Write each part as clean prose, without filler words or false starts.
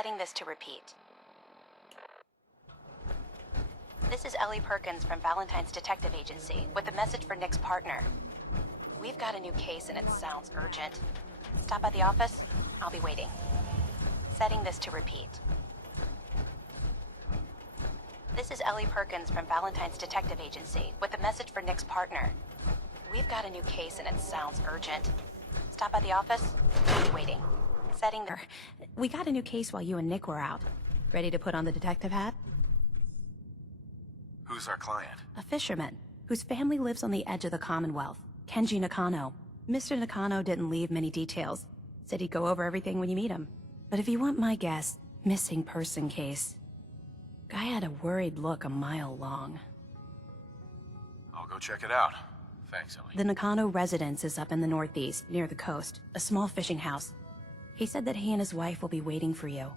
Setting this to repeat. This is Ellie Perkins from Valentine's Detective Agency with a message for Nick's partner. We've got a new case and it sounds urgent. Stop by the office? I'll be waiting. Setting this to repeat. This is Ellie Perkins from Valentine's Detective Agency with a message for Nick's partner. We've got a new case and it sounds urgent. Stop by the office? I'll be waiting. Setting there. We got a new case while you and Nick were out. Ready to put on the detective hat? Who's our client? A fisherman, whose family lives on the edge of the Commonwealth. Kenji Nakano. Mr. Nakano didn't leave many details. Said he'd go over everything when you meet him. But if you want my guess, missing person case. Guy had a worried look a mile long. I'll go check it out. Thanks, Ellie. The Nakano residence is up in the northeast, near the coast. A small fishing house. He said that he and his wife will be waiting for you.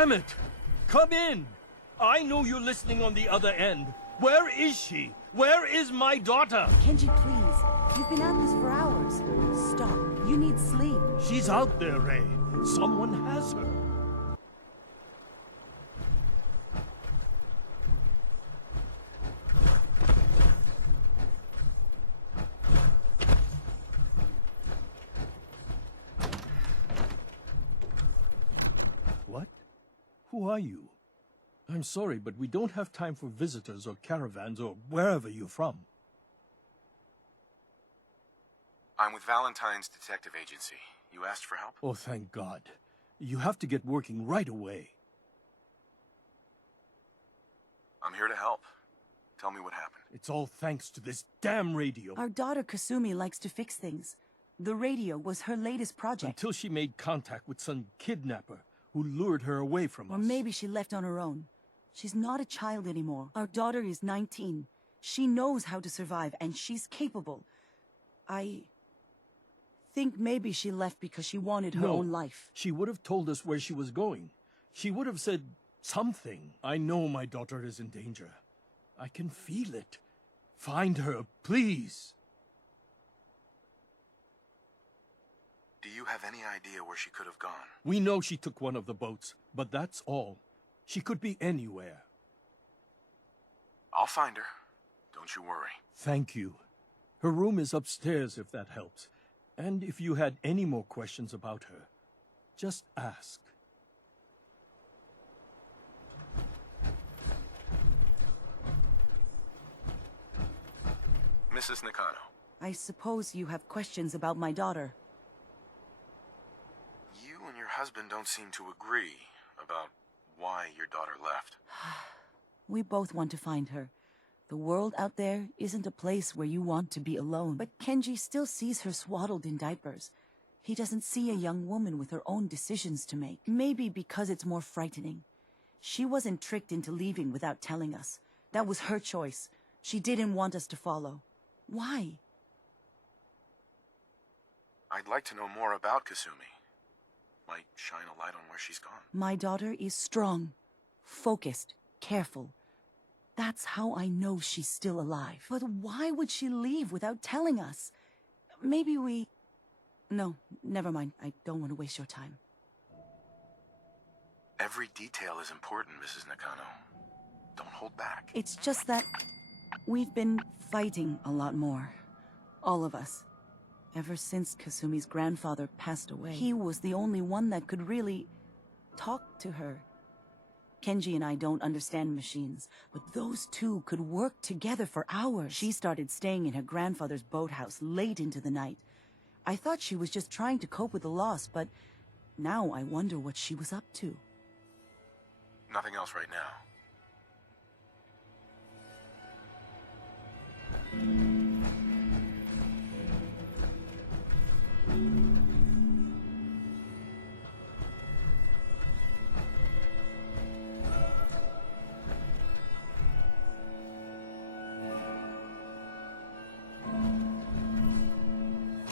Damn it! Come in! I know you're listening on the other end. Where is she? Where is my daughter? Kenji, please. You've been at this for hours. Stop. You need sleep. She's out there, Ray. Someone has her. What? Who are you? I'm sorry, but we don't have time for visitors or caravans or wherever you're from. I'm with Valentine's Detective Agency. You asked for help? Oh, thank God. You have to get working right away. I'm here to help. Tell me what happened. It's all thanks to this damn radio. Our daughter Kasumi likes to fix things. The radio was her latest project. Until she made contact with some kidnapper who lured her away from us. Or maybe she left on her own. She's not a child anymore. Our daughter is 19. She knows how to survive, and she's capable. I think maybe she left because she wanted her own life. She would have told us where she was going. She would have said something. I know my daughter is in danger. I can feel it. Find her, please. Do you have any idea where she could have gone? We know she took one of the boats, but that's all. She could be anywhere. I'll find her. Don't you worry. Thank you. Her room is upstairs, if that helps. And if you had any more questions about her, just ask. Mrs. Nakano. I suppose you have questions about my daughter. You and your husband don't seem to agree about why your daughter left. We both want to find her. The world out there isn't a place where you want to be alone. But Kenji still sees her swaddled in diapers. He doesn't see a young woman with her own decisions to make. Maybe because it's more frightening. She wasn't tricked into leaving without telling us. That was her choice. She didn't want us to follow. Why? I'd like to know more about Kasumi. Might shine a light on where she's gone. My daughter is strong, focused, careful. That's how I know she's still alive. But why would she leave without telling us? Maybe we... No, never mind. I don't want to waste your time. Every detail is important, Mrs. Nakano. Don't hold back. It's just that we've been fighting a lot more. All of us. Ever since Kasumi's grandfather passed away. He was the only one that could really talk to her. Kenji and I don't understand machines, but those two could work together for hours. She started staying in her grandfather's boathouse late into the night. I thought she was just trying to cope with the loss, but now I wonder what she was up to. Nothing else right now.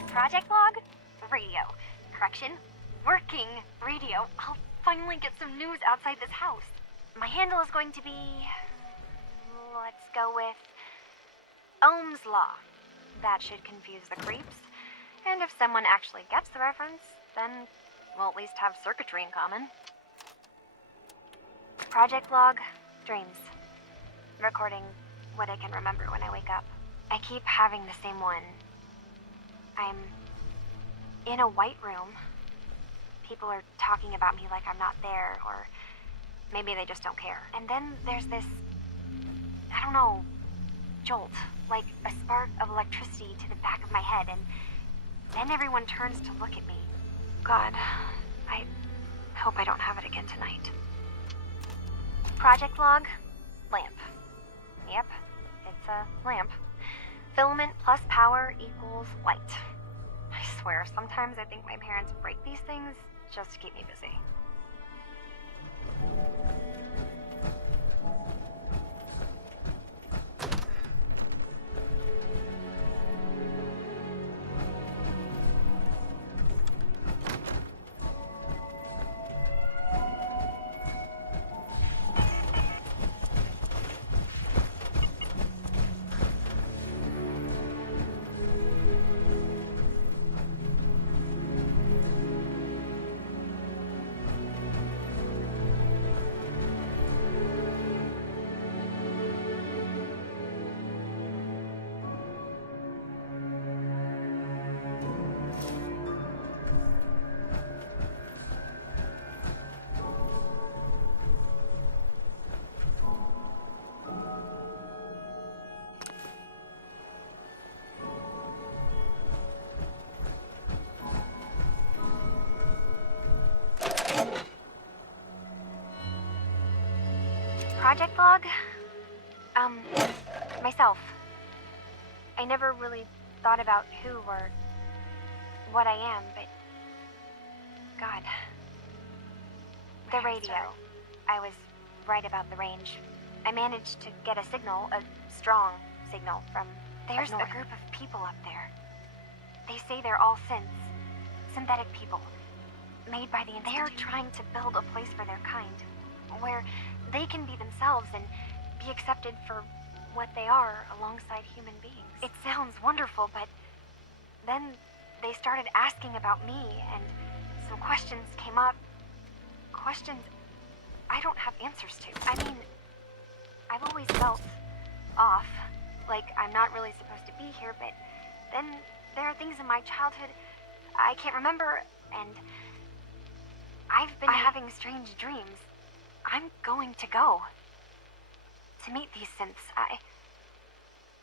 Project log? Radio. Correction. Working radio. I'll finally get some news outside this house. My handle is going to be... let's go with... Ohm's Law. That should confuse the creeps. And if someone actually gets the reference, then we'll at least have circuitry in common. Project log. Dreams. Recording what I can remember when I wake up. I keep having the same one. I'm in a white room. People are talking about me like I'm not there, or maybe they just don't care. And then there's this, I don't know, jolt, like a spark of electricity to the back of my head, and then everyone turns to look at me. God, I hope I don't have it again tonight. Project log, lamp. Yep, it's a lamp. Filament plus power equals light. I swear, sometimes I think my parents break these things just to keep me busy. project log? Myself. I never really thought about who or what I am, but... God. The radio. I was right about the range. I managed to get a signal, a strong signal, from... There's a group of people up there. They say they're all synths. Synthetic people. Made by the Institute. They're trying to build a place for their kind. Where they can be themselves and be accepted for what they are alongside human beings. It sounds wonderful, but then they started asking about me, and some questions came up. Questions I don't have answers to. I mean, I've always felt off, like I'm not really supposed to be here, but then there are things in my childhood I can't remember, and I've been having strange dreams. I'm going to go to meet these synths.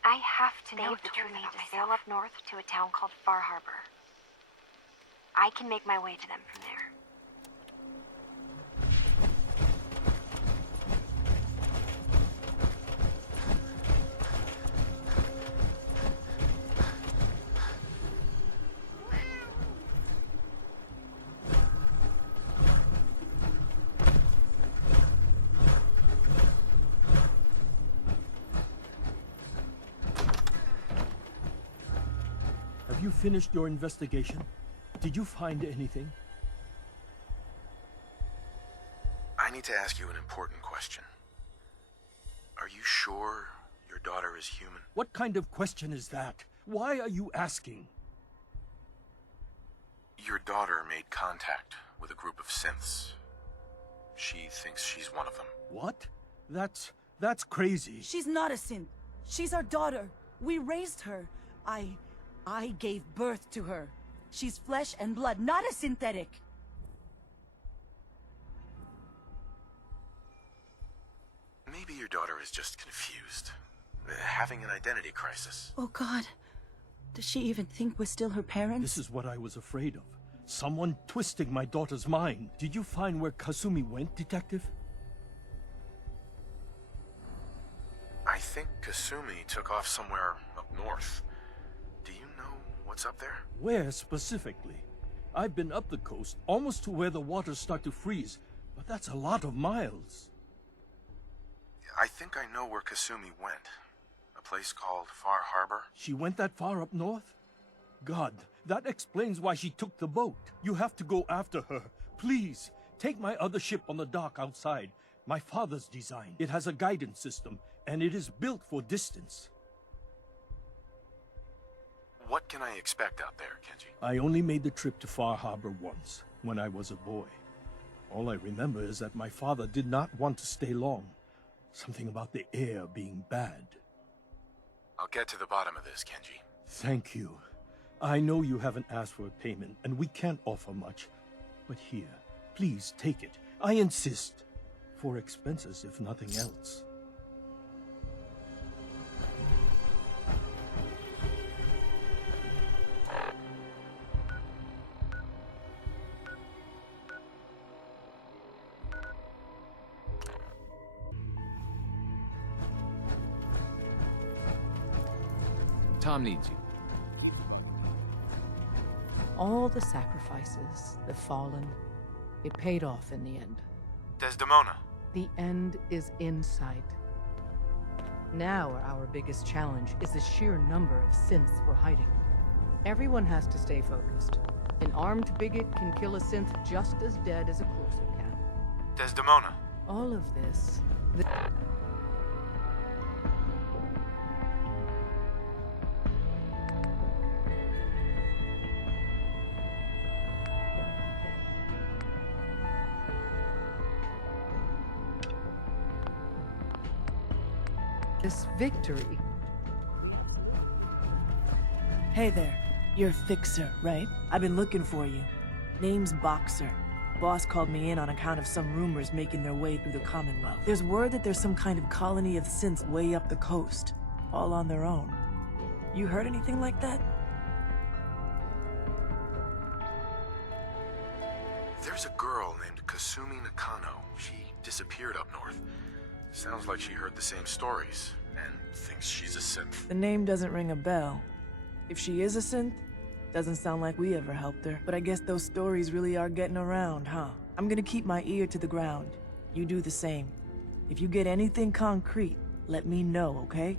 I have to know the truth about myself. Sail up north to a town called Far Harbor. I can make my way to them from there. Have you finished your investigation? Did you find anything? I need to ask you an important question. Are you sure your daughter is human? What kind of question is that? Why are you asking? Your daughter made contact with a group of synths. She thinks she's one of them. What? That's crazy. She's not a synth. She's our daughter. We raised her. I gave birth to her. She's flesh and blood, not a synthetic. Maybe your daughter is just confused. Having an identity crisis. Oh God. Does she even think we're still her parents? This is what I was afraid of. Someone twisting my daughter's mind. Did you find where Kasumi went, Detective? I think Kasumi took off somewhere up north. Do you know what's up there? Where specifically? I've been up the coast, almost to where the waters start to freeze, but that's a lot of miles. I think I know where Kasumi went. A place called Far Harbor. She went that far up north? God, that explains why she took the boat. You have to go after her. Please, take my other ship on the dock outside. My father's design. It has a guidance system, and it is built for distance. What can I expect out there, Kenji? I only made the trip to Far Harbor once, when I was a boy. All I remember is that my father did not want to stay long. Something about the air being bad. I'll get to the bottom of this, Kenji. Thank you. I know you haven't asked for a payment, and we can't offer much. But here, please take it. I insist. For expenses, if nothing else. Tom needs you. All the sacrifices, the fallen, it paid off in the end. Desdemona. The end is in sight. Now our biggest challenge is the sheer number of synths we're hiding. Everyone has to stay focused. An armed bigot can kill a synth just as dead as a closer can. Desdemona. All of this... This victory. Hey there. You're Fixer, right? I've been looking for you. Name's Boxer. Boss called me in on account of some rumors making their way through the Commonwealth. There's word that there's some kind of colony of synths way up the coast, all on their own. You heard anything like that? There's a girl named Kasumi Nakano. She disappeared up north. Sounds like she heard the same stories, and thinks she's a synth. The name doesn't ring a bell. If she is a synth, doesn't sound like we ever helped her. But I guess those stories really are getting around, huh? I'm gonna keep my ear to the ground. You do the same. If you get anything concrete, let me know, okay?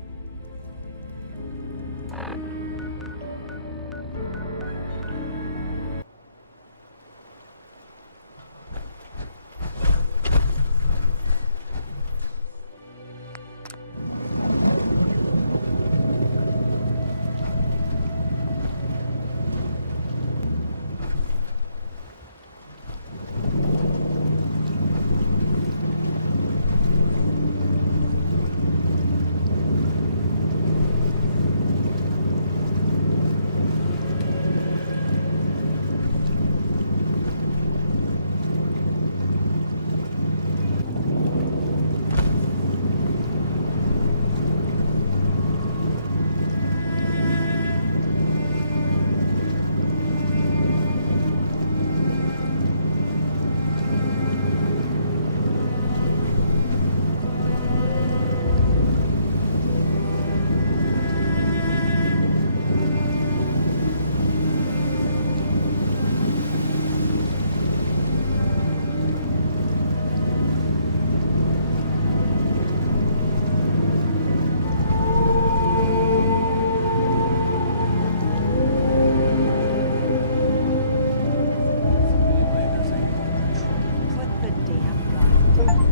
Put the damn gun down.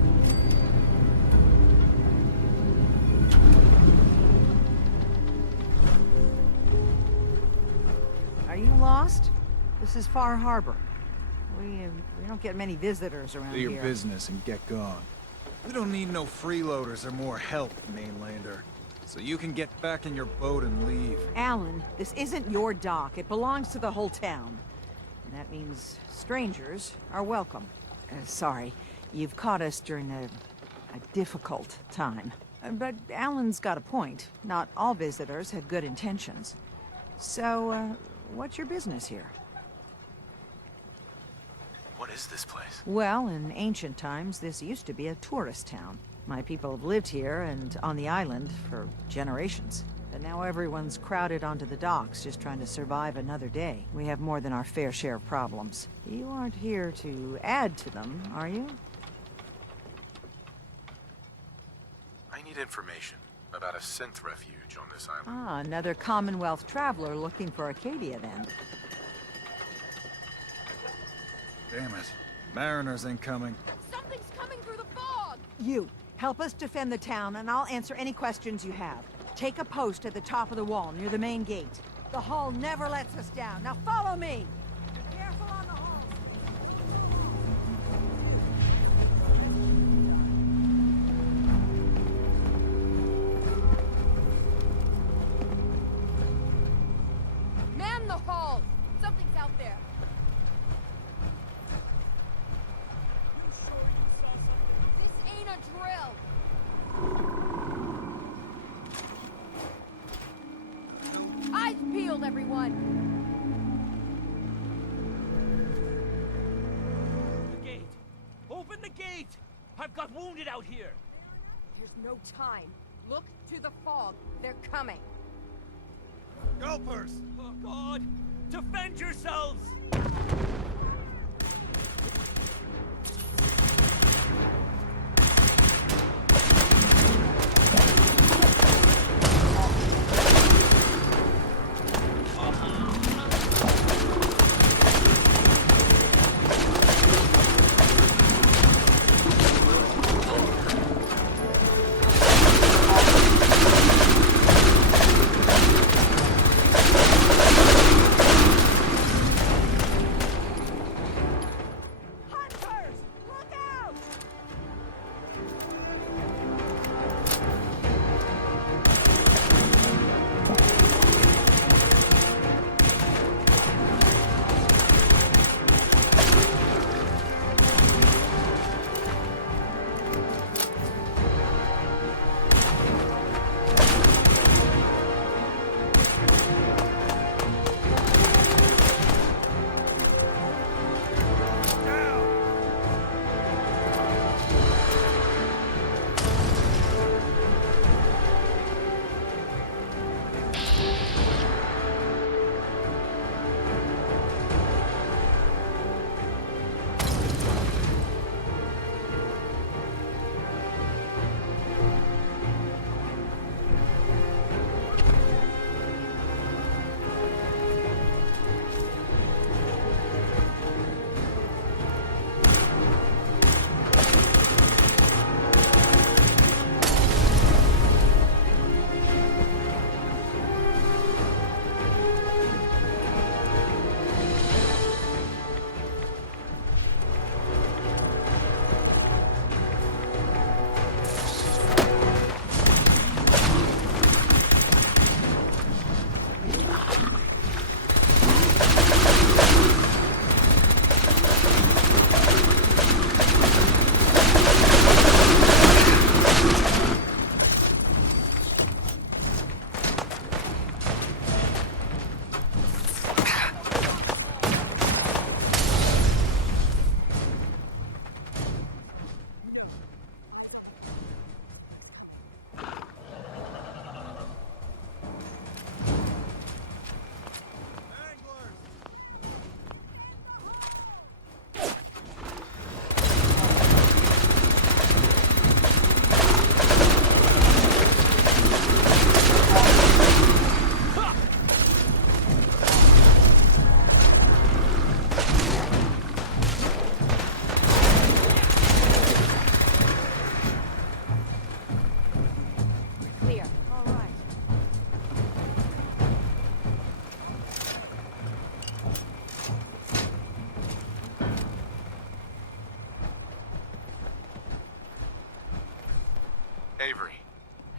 Are you lost? This is Far Harbor. We don't get many visitors around Do your here. business and get gone. We don't need no freeloaders or more help, mainlander. So you can get back in your boat and leave. Alan, this isn't your dock. It belongs to the whole town. And that means strangers are welcome. Sorry, you've caught us during a difficult time. But Alan's got a point. Not all visitors have good intentions. So, what's your business here? What is this place? Well, in ancient times, this used to be a tourist town. My people have lived here and on the island for generations. But now everyone's crowded onto the docks, just trying to survive another day. We have more than our fair share of problems. You aren't here to add to them, are you? I need information about a synth refuge on this island. Ah, another Commonwealth traveler looking for Acadia, then. Damn it. Mariners incoming. Something's coming through the fog! You, help us defend the town, and I'll answer any questions you have. Take a post at the top of the wall, near the main gate. The hall never lets us down. Now follow me! Careful on the hall! Man the hall! Something's out there! This ain't a drill! Eyes peeled, everyone! The gate! Open the gate! I've got wounded out here! There's no time. Look to the fog. They're coming. Gulpers! Oh, God! Defend yourselves!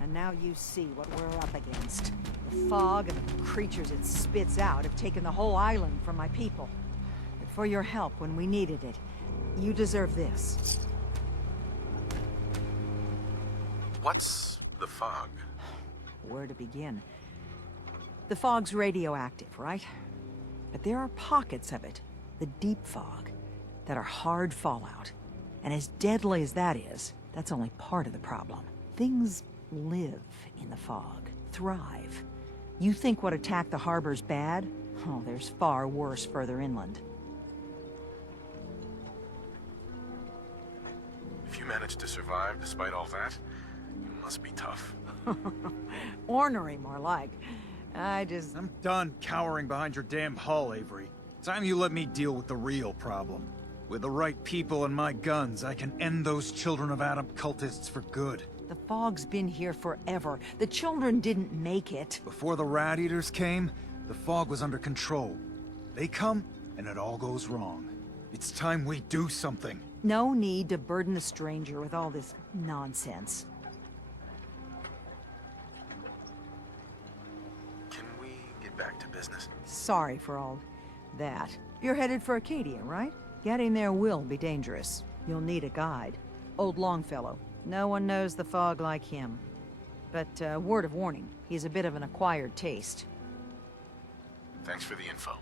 and now you see what we're up against. The fog and the creatures it spits out have taken the whole island from my people. But for your help when we needed it, you deserve this. What's the fog? Where to begin? The fog's radioactive, right? But there are pockets of it, the deep fog, that are hard fallout. And as deadly as that is, that's only part of the problem. Things live in the fog, thrive. You think what attacked the harbor's bad? Oh, there's far worse further inland. If you managed to survive despite all that, you must be tough. Ornery, more like. I'm done cowering behind your damn hull, Avery. Time you let me deal with the real problem. With the right people and my guns, I can end those Children of Adam cultists for good. The fog's been here forever. The children didn't make it. Before the Rat Eaters came, the fog was under control. They come, and it all goes wrong. It's time we do something. No need to burden the stranger with all this nonsense. Can we get back to business? Sorry for all that. You're headed for Acadia, right? Getting there will be dangerous. You'll need a guide. Old Longfellow. No one knows the fog like him. But, word of warning, he's a bit of an acquired taste. Thanks for the info.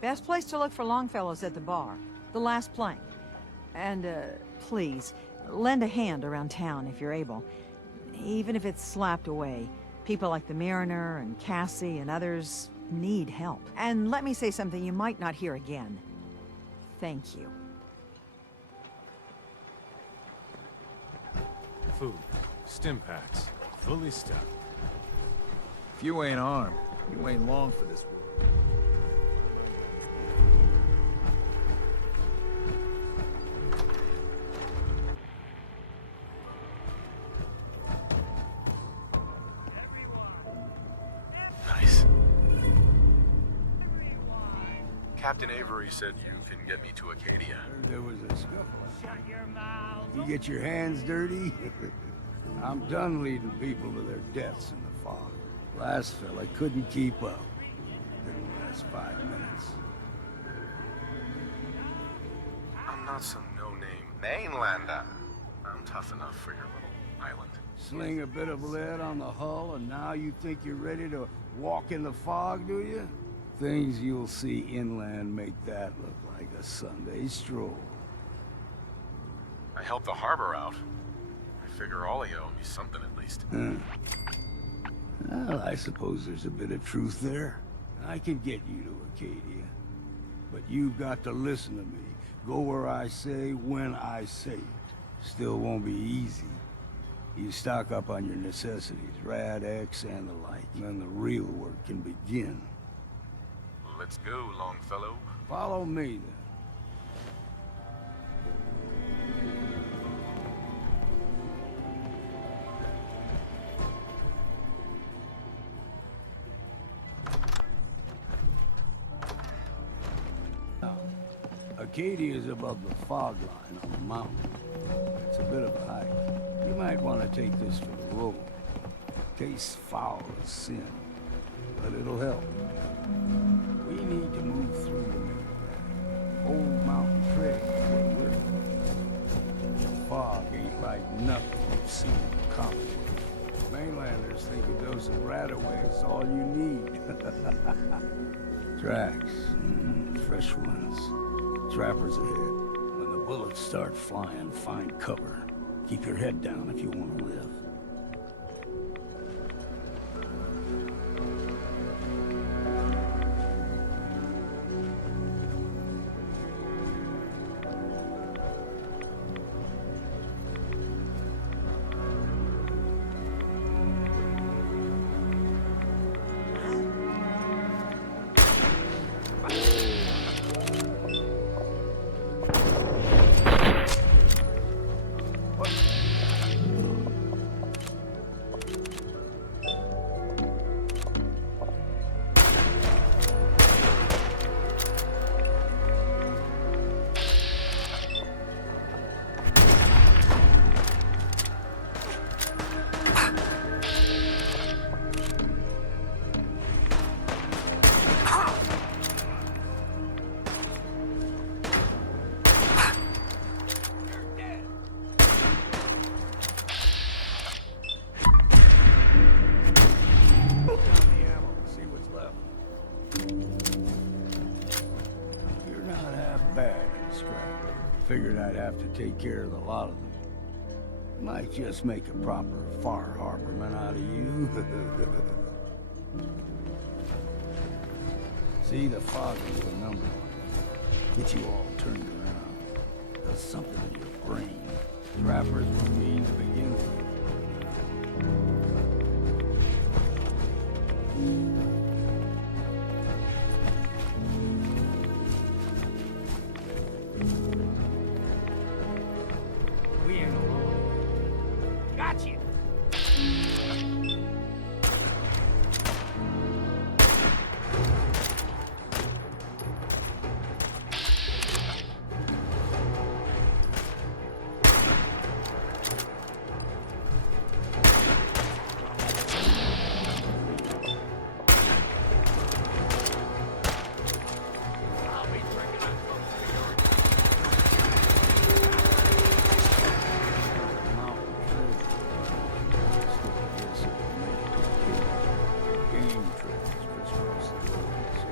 Best place to look for Longfellow's at the bar. The last plank. And, please, lend a hand around town if you're able. Even if it's slapped away. People like the Mariner and Cassie and others need help. And let me say something you might not hear again. Thank you. Food. Stim packs. Fully stocked. If you ain't armed, you ain't long for this world. Nice. Captain Avery said you can get me to Acadia. There was a scuffle. Shut your mouth. You get your hands dirty? I'm done leading people to their deaths in the fog. Last fella couldn't keep up. Didn't last 5 minutes. I'm not some no-name mainlander. I'm tough enough for your little island. Sling a bit of lead on the hull, and now you think you're ready to walk in the fog, do you? Things you'll see inland make that look like a Sunday stroll. I helped the harbor out. I figure all of you owe me something at least. Well, I suppose there's a bit of truth there. I can get you to Acadia. But you've got to listen to me. Go where I say, when I say it. Still won't be easy. You stock up on your necessities, Rad X and the like. Then the real work can begin. Let's go, Longfellow. Follow me, then. Acadia is above the fog line on the mountain. It's a bit of a hike. You might want to take this for the road. Tastes foul as sin, but it'll help. We need to move through the old mountain trail where we're going. The fog ain't like nothing you've seen in comic books. Mainlanders think a dose of runaway is all you need. Tracks, fresh ones. Trappers ahead. When the bullets start flying, find cover. Keep your head down if you want to live. Figured I'd have to take care of the lot of them. Might just make a proper Far Harborman out of you. See, the fog is a number. Get you all turned around. Does something in your brain. Trappers were mean to begin with. We ain't alone. Got you!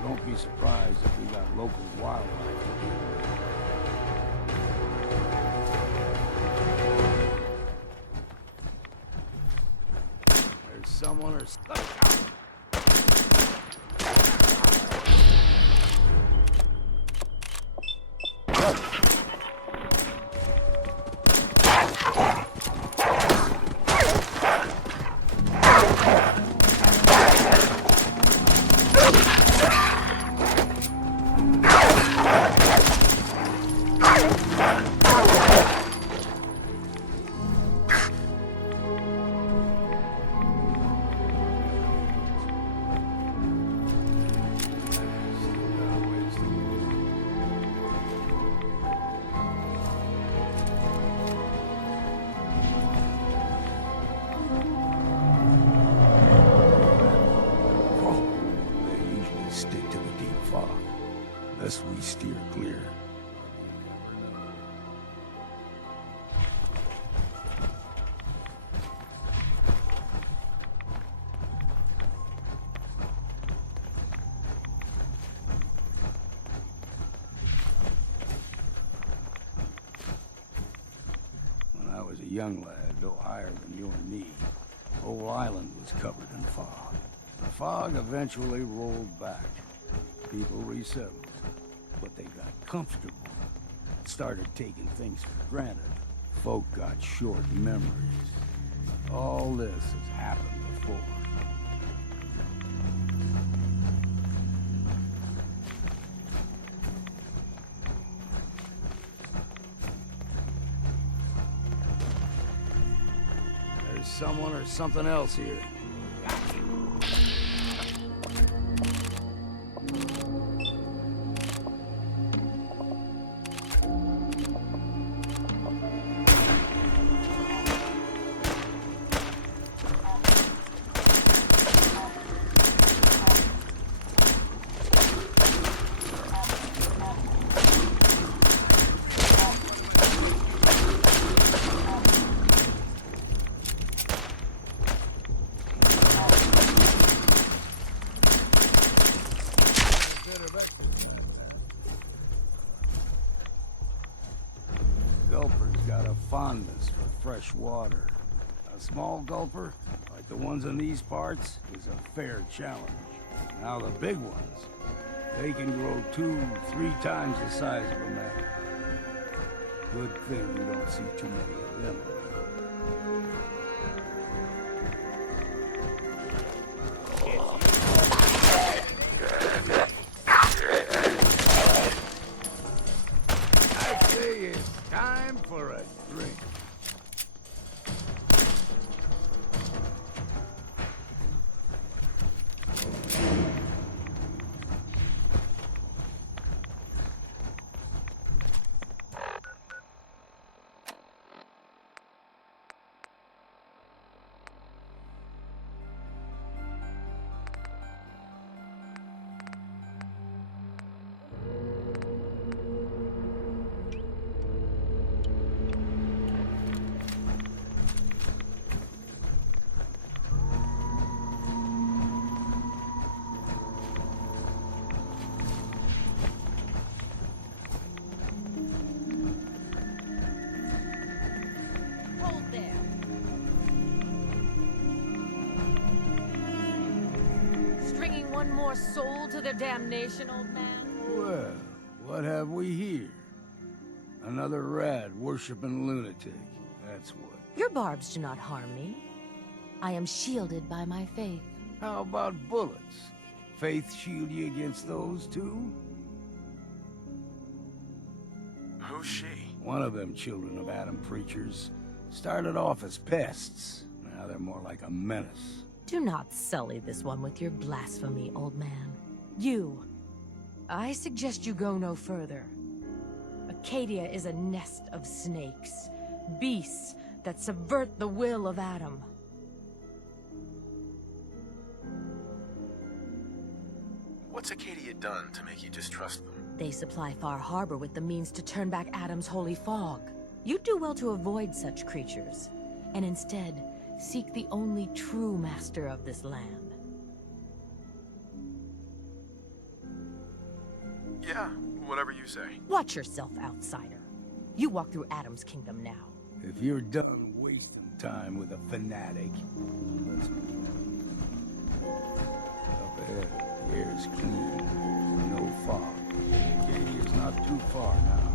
Don't be surprised if we got local wildlife. There's someone or something. Stick to the deep fog, lest we steer clear. When I was a young lad, no higher than your knee, the whole island was covered in fog. The fog eventually rolled back. People resettled, but they got comfortable and started taking things for granted. Folk got short memories. All this has happened before. There's someone or something else here. Gulper's got a fondness for fresh water. A small gulper, like the ones in these parts, is a fair challenge. Now the big ones, they can grow 2-3 times the size of a man. Good thing you don't see too many of them. Time for a drink. one more soul to their damnation, old man? Well, what have we here? Another rad worshipping lunatic. That's what. Your barbs do not harm me. I am shielded by my faith. How about bullets? Faith shield you against those too? Who's she? One of them children of Adam preachers. Started off as pests. Now they're more like a menace. Do not sully this one with your blasphemy, old man. You. I suggest you go no further. Acadia is a nest of snakes. Beasts that subvert the will of Adam. What's Acadia done to make you distrust them? They supply Far Harbor with the means to turn back Adam's holy fog. You'd do well to avoid such creatures, and instead seek the only true master of this land. Yeah, whatever you say. Watch yourself, outsider. You walk through Adam's kingdom now. If you're done wasting time with a fanatic, let's move. Up ahead, the air's clean. No fog. Acadia's not too far now.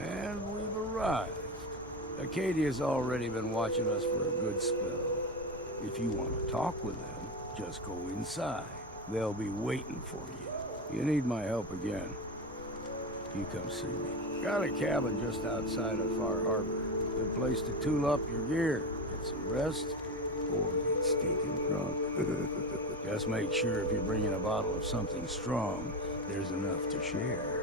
And we've arrived. Acadia's already been watching us for a good spell. If you want to talk with them, just go inside. They'll be waiting for you. You need my help again, you come see me. Got a cabin just outside of Far Harbor. Good place to tool up your gear, get some rest, or get stinking drunk. Just make sure if you're bringing a bottle of something strong, there's enough to share.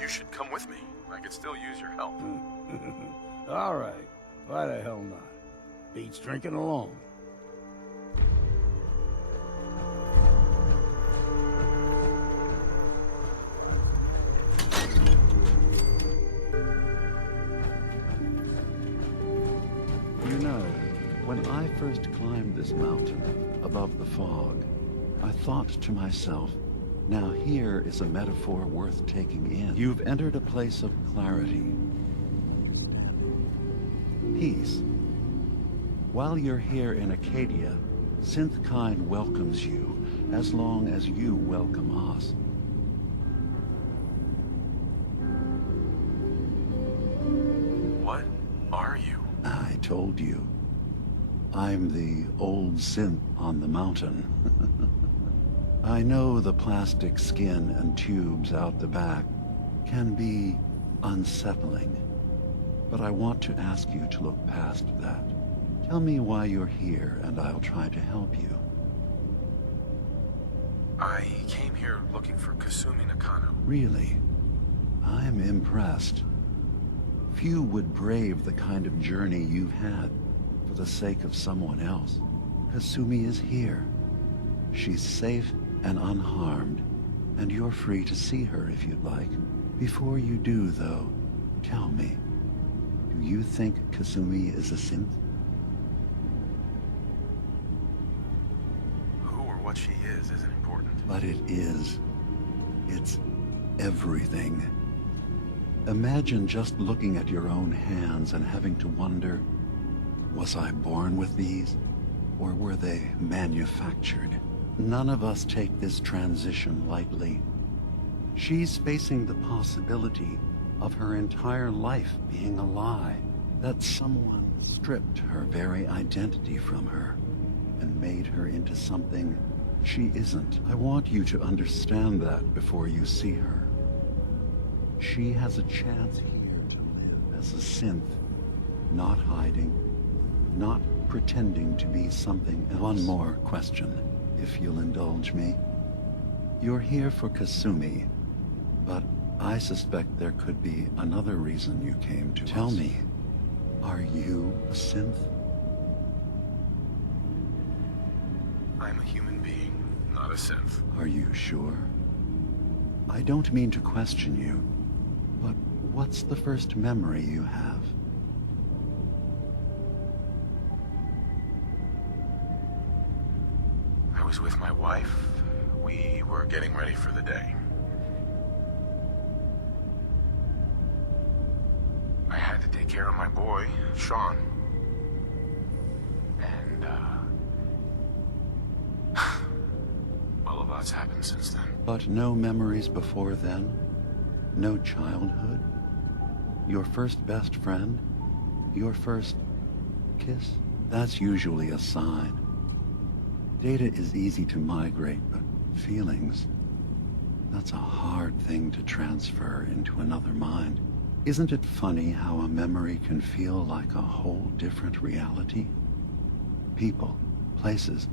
You should come with me. I could still use your help. All right. Why the hell not? Beats drinking alone. You know, when I first climbed this mountain above the fog, I thought to myself, now here is a metaphor worth taking in. You've entered a place of clarity, peace. While you're here in Acadia, Synthkind welcomes you as long as you welcome us. What are you? I told you. I'm the old synth on the mountain. I know the plastic skin and tubes out the back can be unsettling, but I want to ask you to look past that. Tell me why you're here, and I'll try to help you. I came here looking for Kasumi Nakano. Really? I'm impressed. Few would brave the kind of journey you've had for the sake of someone else. Kasumi is here. She's safe and unharmed, and you're free to see her if you'd like. Before you do, though, tell me, do you think Kasumi is a synth? Who or what she is isn't important. But it is. It's everything. Imagine just looking at your own hands and having to wonder, was I born with these, or were they manufactured? None of us take this transition lightly. She's facing the possibility of her entire life being a lie, that someone stripped her very identity from her and made her into something she isn't. I want you to understand that before you see her. She has a chance here to live as a synth, not hiding, not pretending to be something else. One more question, if you'll indulge me. You're here for Kasumi, but I suspect there could be another reason you came to us. Tell me, are you a synth? I'm a human being, not a synth. Are you sure? I don't mean to question you, But what's the first memory you have? I was with my wife. We were getting ready for the day. I had to take care of my boy, Sean. And, well, a lot's happened since then. But no memories before then? No childhood? Your first best friend? Your first kiss? That's usually a sign. Data is easy to migrate, but feelings, that's a hard thing to transfer into another mind. Isn't it funny how a memory can feel like a whole different reality? People, places,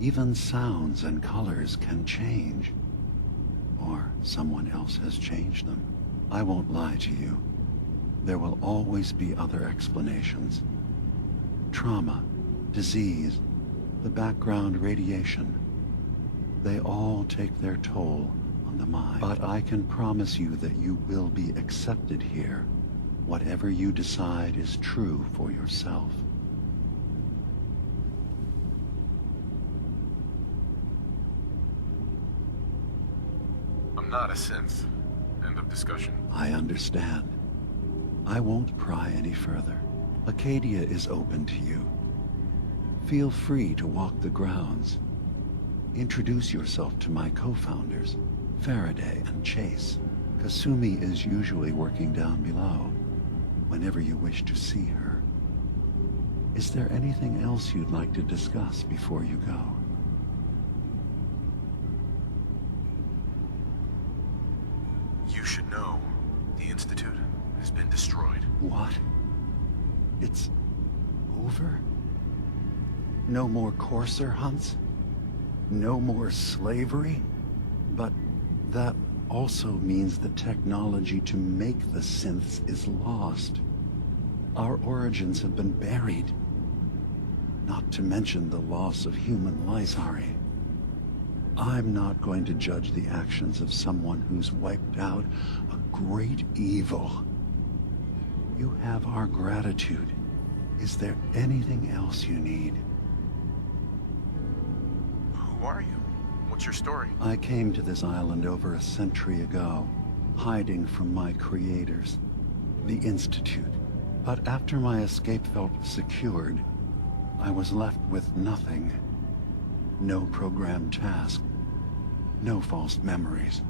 even sounds and colors can change. Or someone else has changed them. I won't lie to you. There will always be other explanations. Trauma, disease, the background radiation. They all take their toll on the mind. But I can promise you that you will be accepted here, whatever you decide is true for yourself. I'm not a synth. End of discussion. I understand. I won't pry any further. Acadia is open to you. Feel free to walk the grounds. Introduce yourself to my co-founders, Faraday and Chase. Kasumi is usually working down below, whenever you wish to see her. Is there anything else you'd like to discuss before you go? You should know, the Institute has been destroyed. What? It's over? No more courser hunts? No more slavery? But that also means the technology to make the synths is lost. Our origins have been buried. Not to mention the loss of human life. Sorry. I'm not going to judge the actions of someone who's wiped out a great evil. You have our gratitude. Is there anything else you need? Who are you? What's your story? I came to this island over a century ago, hiding from my creators, the Institute. But after my escape felt secured, I was left with nothing. No programmed task. No false memories.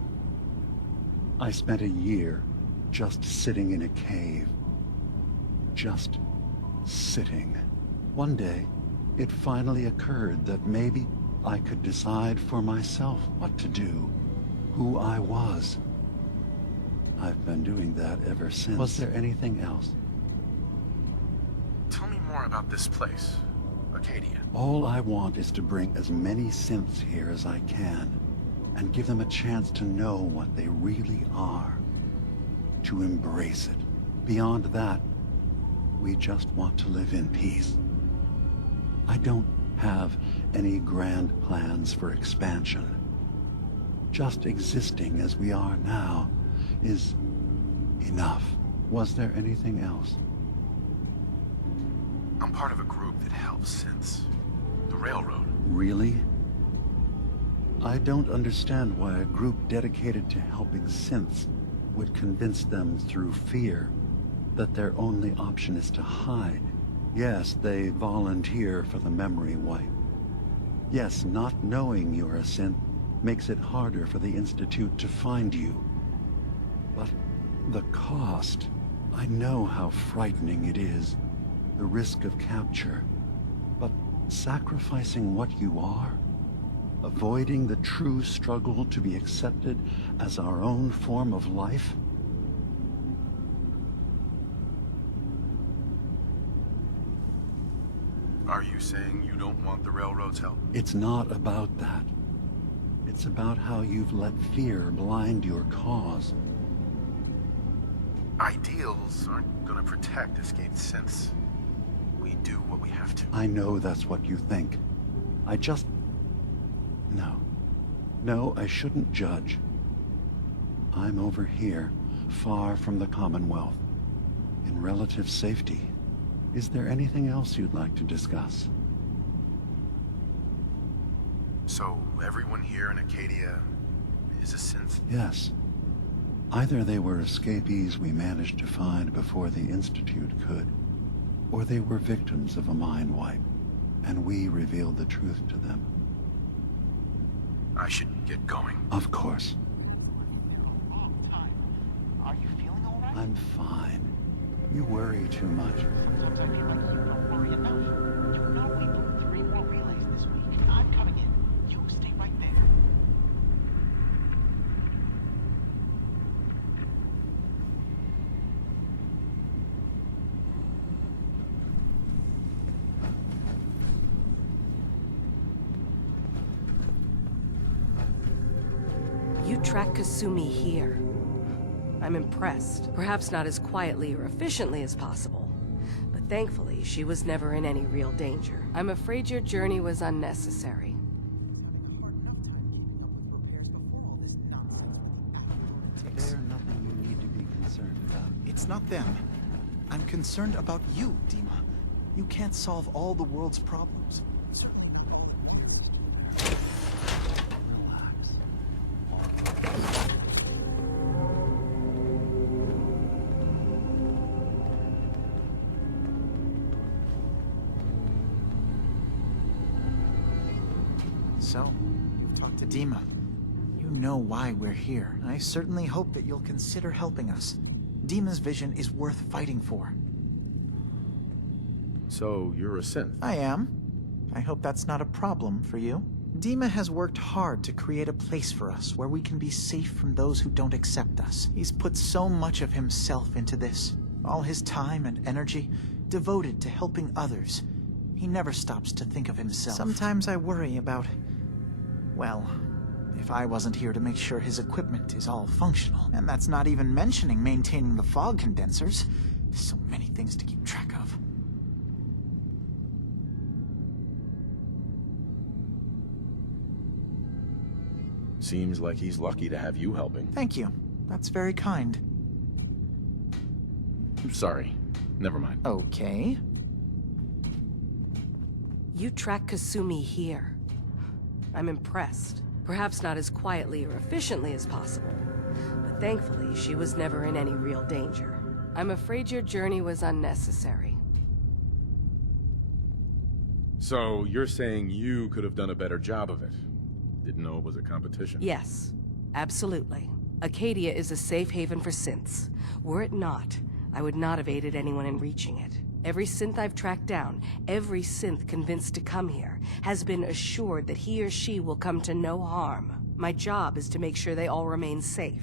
I spent a year just sitting in a cave. Just sitting. One day, it finally occurred that maybe I could decide for myself what to do, who I was. I've been doing that ever since. Was there anything else? Tell me more about this place, Acadia. All I want is to bring as many synths here as I can, and give them a chance to know what they really are. To embrace it. Beyond that, we just want to live in peace. I don't have any grand plans for expansion. Just existing as we are now is enough. Was there anything else? I'm part of a group that helps synths. The Railroad. Really? I don't understand why a group dedicated to helping synths would convince them through fear that their only option is to hide. Yes, they volunteer for the memory wipe. Yes, not knowing you're a synth makes it harder for the Institute to find you. But the cost, I know how frightening it is. The risk of capture. But sacrificing what you are? Avoiding the true struggle to be accepted as our own form of life? Are you saying you don't want the Railroad's help? It's not about that. It's about how you've let fear blind your cause. Ideals aren't gonna protect escaped synths. We do what we have to. I know that's what you think. I just... No. No, I shouldn't judge. I'm over here, far from the Commonwealth, in relative safety. Is there anything else you'd like to discuss? So, everyone here in Acadia is a synth? Yes. Either they were escapees we managed to find before the Institute could, or they were victims of a mind wipe, and we revealed the truth to them. I should get going. Of course. Are you feeling all right? I'm fine. You worry too much. Sometimes I feel like you don't worry enough. You're not waiting for 3 more relays this week. I'm coming in. You stay right there. You track Kasumi here. I'm impressed. Perhaps not as quietly or efficiently as possible, but thankfully she was never in any real danger. I'm afraid your journey was unnecessary. There's nothing you need to be concerned about. It's not them. I'm concerned about you, Dima. You can't solve all the world's problems. So, you've talked to Dima. You know why we're here. I certainly hope that you'll consider helping us. Dima's vision is worth fighting for. So, you're a synth? I am. I hope that's not a problem for you. Dima has worked hard to create a place for us where we can be safe from those who don't accept us. He's put so much of himself into this. All his time and energy devoted to helping others. He never stops to think of himself. Sometimes I worry about... well, if I wasn't here to make sure his equipment is all functional. And that's not even mentioning maintaining the fog condensers. So many things to keep track of. Seems like he's lucky to have you helping. Thank you. That's very kind. I'm sorry. Never mind. Okay. You track Kasumi here. I'm impressed. Perhaps not as quietly or efficiently as possible, but thankfully she was never in any real danger. I'm afraid your journey was unnecessary. So, you're saying you could have done a better job of it? Didn't know it was a competition? Yes, absolutely. Acadia is a safe haven for synths. Were it not, I would not have aided anyone in reaching it. Every synth I've tracked down, every synth convinced to come here, has been assured that he or she will come to no harm. My job is to make sure they all remain safe,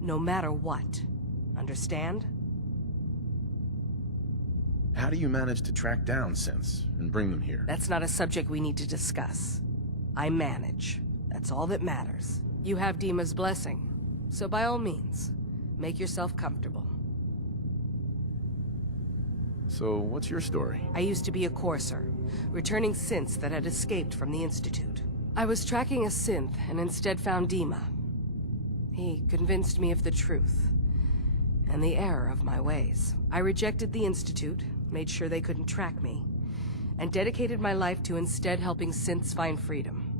no matter what. Understand? How do you manage to track down synths and bring them here? That's not a subject we need to discuss. I manage. That's all that matters. You have Dima's blessing, so by all means, make yourself comfortable. So, what's your story? I used to be a courser, returning synths that had escaped from the Institute. I was tracking a synth and instead found Dima. He convinced me of the truth, and the error of my ways. I rejected the Institute, made sure they couldn't track me, and dedicated my life to instead helping synths find freedom.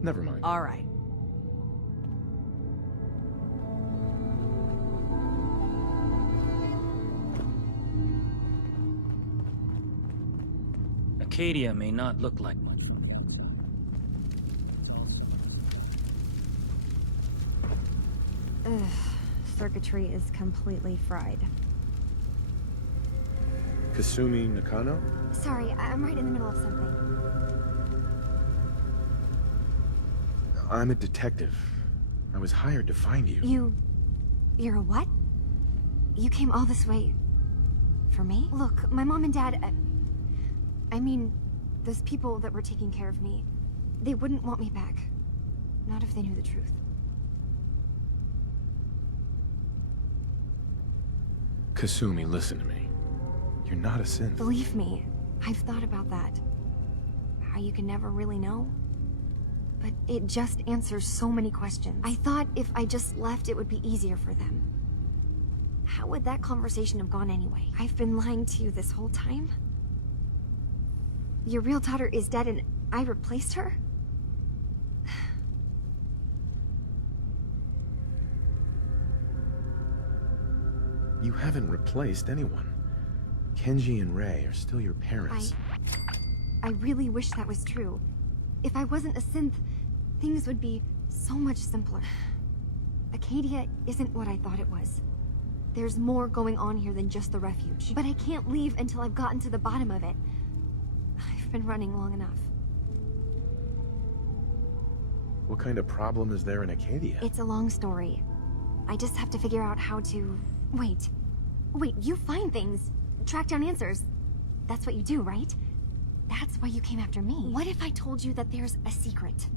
Never mind. All right. Acadia may not look like much from the Ugh, circuitry is completely fried. Kasumi Nakano? Sorry, I'm right in the middle of something. I'm a detective. I was hired to find you. You're a what? You came all this way... for me? Look, my mom and dad... I mean, those people that were taking care of me, they wouldn't want me back. Not if they knew the truth. Kasumi, listen to me. You're not a synth. Believe me, I've thought about that. How you can never really know. but it just answers so many questions. I thought if I just left, it would be easier for them. How would that conversation have gone anyway? I've been lying to you this whole time? Your real daughter is dead and I replaced her? You haven't replaced anyone. Kenji and Ray are still your parents. I really wish that was true. If I wasn't a synth, things would be so much simpler. Acadia isn't what I thought it was. There's more going on here than just the refuge. But I can't leave until I've gotten to the bottom of it. I've been running long enough. What kind of problem is there in Acadia? It's a long story. I just have to figure out how to... Wait, you find things. Track down answers. That's what you do, right? That's why you came after me. What if I told you that there's a secret?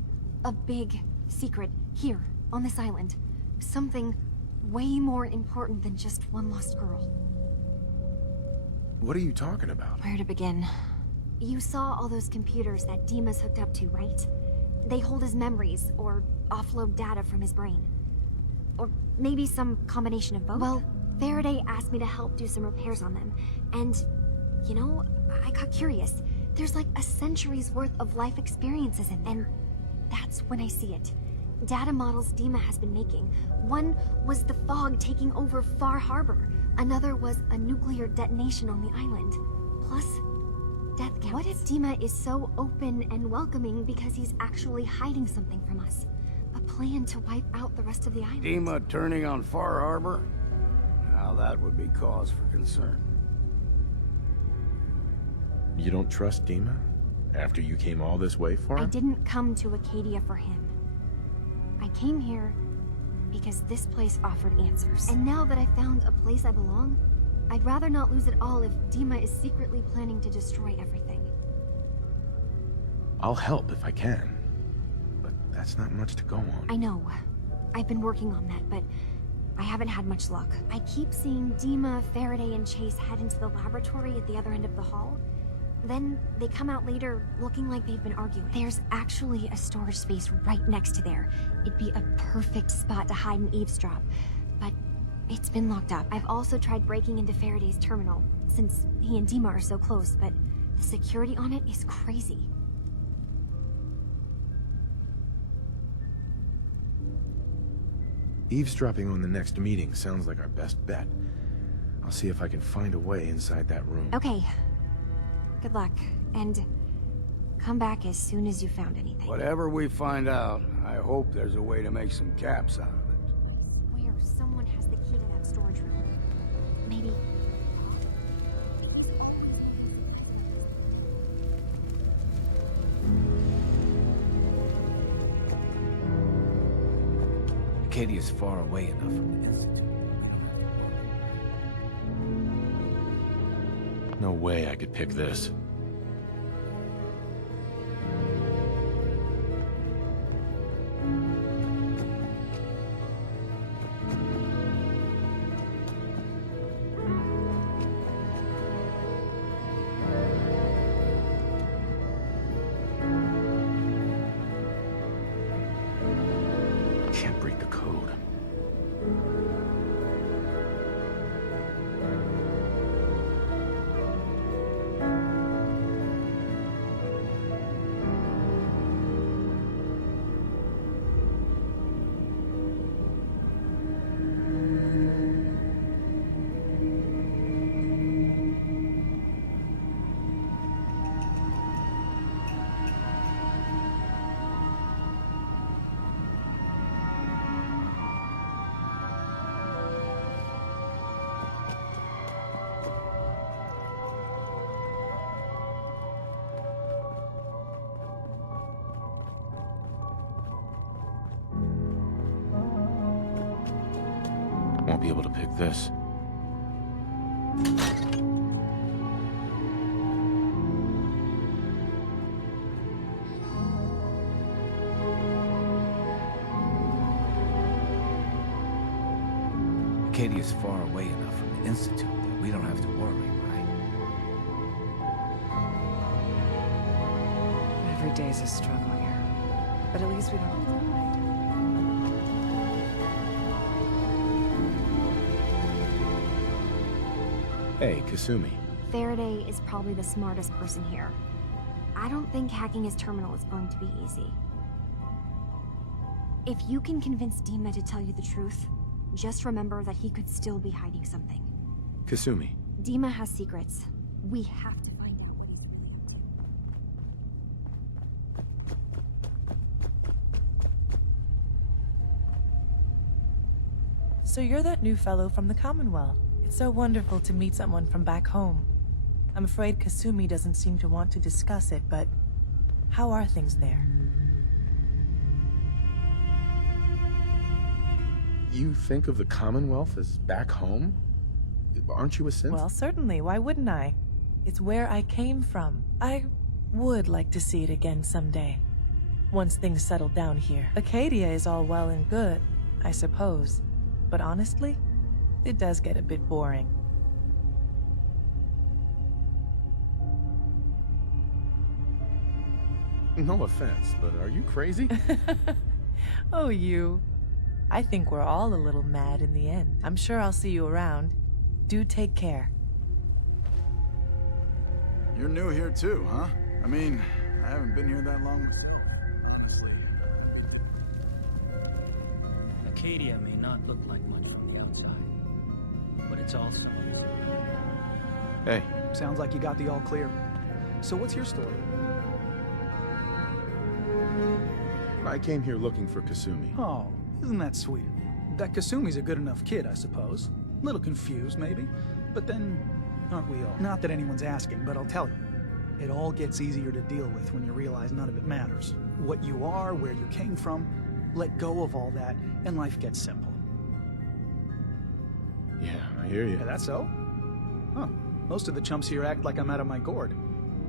A big secret here, on this island. Something way more important than just one lost girl. What are you talking about? Where to begin? You saw all those computers that Dima's hooked up to, right? They hold his memories, or offload data from his brain. Or maybe some combination of both? Well, Faraday asked me to help do some repairs on them. And, you know, I got curious. There's like a century's worth of life experiences in there. And that's when I see it. Data models Dima has been making. One was the fog taking over Far Harbor. Another was a nuclear detonation on the island. Plus, death counts. What if Dima is so open and welcoming because he's actually hiding something from us? A plan to wipe out the rest of the island? Dima turning on Far Harbor? Now that would be cause for concern. You don't trust Dima? After you came all this way for him? I didn't come to Acadia for him. I came here because this place offered answers. And now that I found a place I belong, I'd rather not lose it all if Dima is secretly planning to destroy everything. I'll help if I can. But that's not much to go on. I know. I've been working on that, but I haven't had much luck. I keep seeing Dima, Faraday, and Chase head into the laboratory at the other end of the hall. Then they come out later looking like they've been arguing. There's actually a storage space right next to there. It'd be a perfect spot to hide and eavesdrop. But it's been locked up. I've also tried breaking into Faraday's terminal, since he and Dima are so close, but the security on it is crazy. Eavesdropping on the next meeting sounds like our best bet. I'll see if I can find a way inside that room. Okay. Good luck, and come back as soon as you found anything. Whatever we find out, I hope there's a way to make some caps out of it. Where someone has the key to that storage room. Maybe... Acadia's far away enough from the Institute. No way I could pick this. Can't break the code. Won't be able to pick this. Acadia's far away enough from the Institute that we don't have to worry, right? Every day's a struggle here. But at least we don't have to hide. Hey, Kasumi. Faraday is probably the smartest person here. I don't think hacking his terminal is going to be easy. If you can convince Dima to tell you the truth, just remember that he could still be hiding something. Kasumi. Dima has secrets. We have to find out what he's... So you're that new fellow from the Commonwealth. It's so wonderful to meet someone from back home. I'm afraid Kasumi doesn't seem to want to discuss it, but how are things there? You think of the Commonwealth as back home? Aren't you a synth? Well, certainly. Why wouldn't I? It's where I came from. I would like to see it again someday. Once things settle down here. Acadia is all well and good, I suppose. But honestly, it does get a bit boring. No offense, but are you crazy? Oh, you. I think we're all a little mad in the end. I'm sure I'll see you around. Do take care. You're new here too, huh? I mean, I haven't been here that long myself, honestly. Acadia may not look like much from the outside, but it's also... Hey, sounds like you got the all clear. So what's your story? I came here looking for Kasumi. Oh, isn't that sweet of you? That Kasumi's a good enough kid, I suppose. Little confused, maybe. But then, aren't we all? Not that anyone's asking, but I'll tell you. It all gets easier to deal with when you realize none of it matters. What you are, where you came from, let go of all that, and life gets simple. Yeah, I hear you. Yeah, that's so? Huh. Most of the chumps here act like I'm out of my gourd.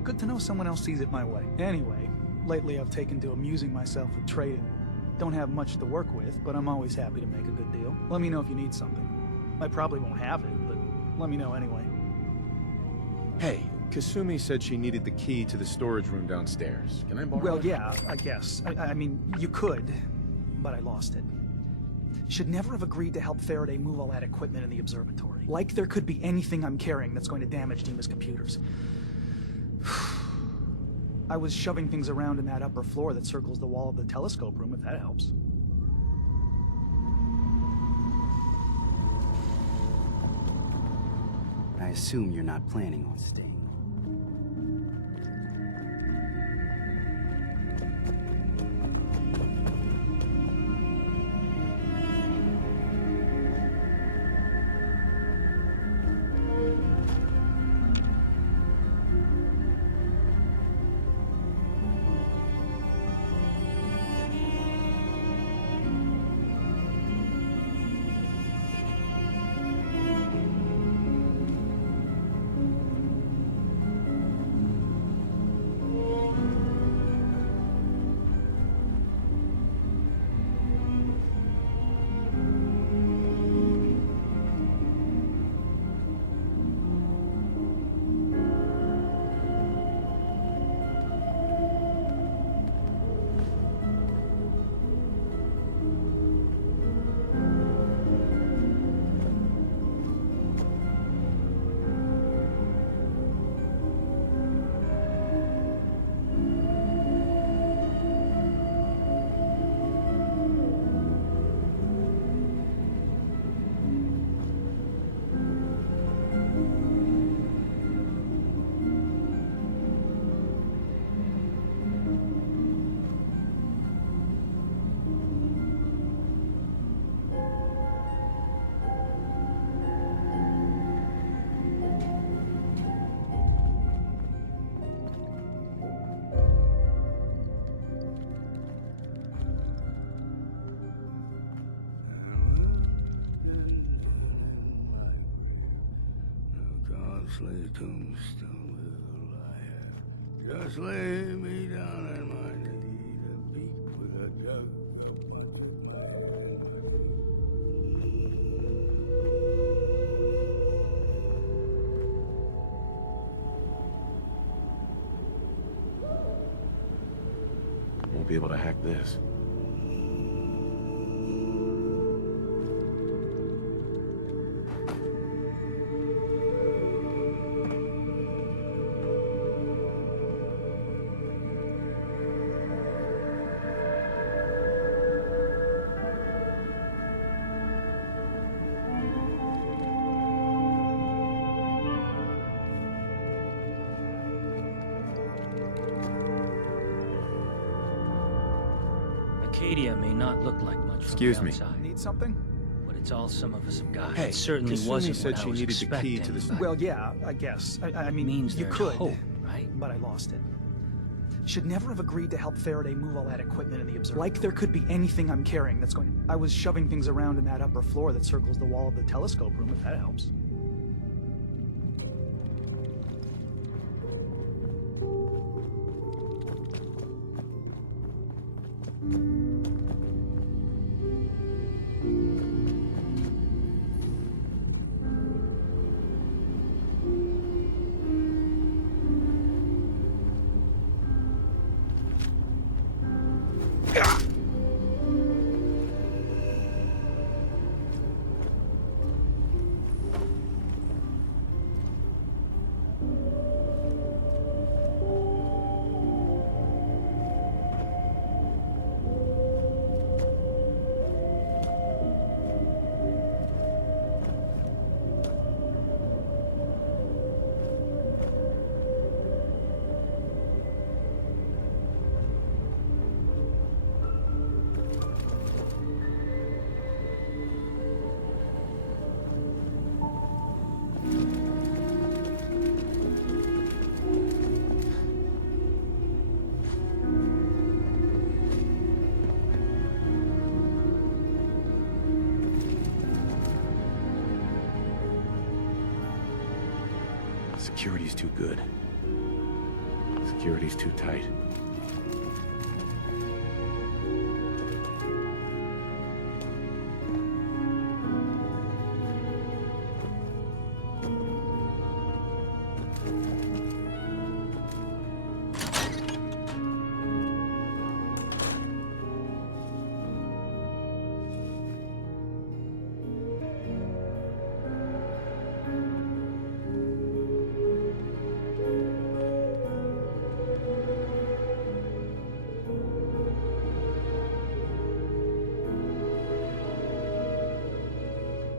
Good to know someone else sees it my way. Anyway, lately I've taken to amusing myself with trading. Don't have much to work with, but I'm always happy to make a good deal. Let me know if you need something. I probably won't have it, but let me know anyway. Hey, Kasumi said she needed the key to the storage room downstairs. Can I borrow it? Well, yeah, I guess. I mean, you could, but I lost it. Should never have agreed to help Faraday move all that equipment in the observatory. Like there could be anything I'm carrying that's going to damage Dima's computers. I was shoving things around in that upper floor that circles the wall of the telescope room, if that helps. I assume you're not planning on staying. Costly tombstone will I have. Just lay me down and my knee to beat with a jug Won't be able to hack this. Acadia may not look like much Excuse from me. the outside, Need something? but it's all some of us have got. Hey, it certainly Kasumi wasn't said what I she was needed the key expecting, to this- but Well, yeah, I guess. I mean, means you there's could, hope, right? but I lost it. Should never have agreed to help Faraday move all that equipment in the observatory. Like there could be anything I'm carrying that's going. I was shoving things around in that upper floor that circles the wall of the telescope room, if that helps. Security's too good. Security's too tight.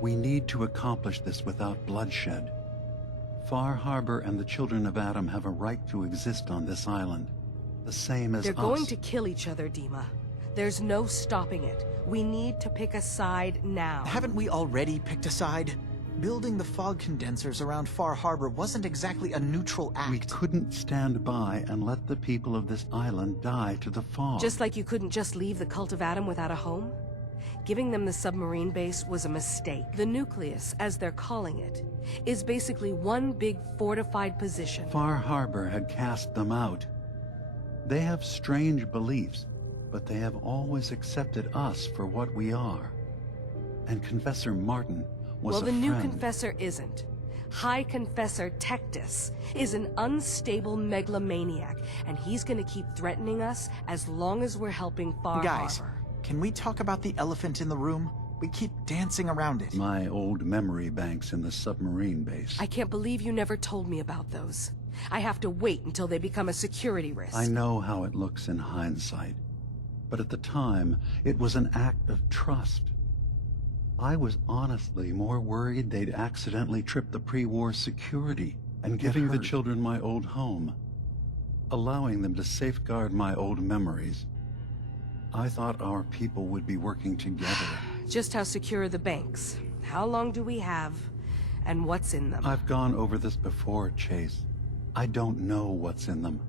We need to accomplish this without bloodshed. Far Harbor and the children of Adam have a right to exist on this island, the same as They're us. going to kill each other, Dima. There's no stopping it. We need to pick a side now. Haven't we already picked a side? Building the fog condensers around Far Harbor wasn't exactly a neutral act. We couldn't stand by and let the people of this island die to the fog. Just like you couldn't just leave the Cult of Adam without a home? Giving them the submarine base was a mistake. The nucleus, as they're calling it, is basically one big fortified position. Far Harbor had cast them out. They have strange beliefs, but they have always accepted us for what we are. And Confessor Martin was well, a the new friend. Confessor isn't. High Confessor Tectus is an unstable megalomaniac, and he's gonna keep threatening us as long as we're helping Far Guys, Harbor. can we talk about the elephant in the room? We keep dancing around it. My old memory banks in the submarine base. I can't believe you never told me about those. I have to wait until they become a security risk. I know how it looks in hindsight, but at the time, it was an act of trust. I was honestly more worried they'd accidentally trip the pre-war security and giving the children my old home, allowing them to safeguard my old memories. I thought our people would be working together. Just how secure are the banks? How long do we have? And what's in them? I've gone over this before, Chase. I don't know what's in them.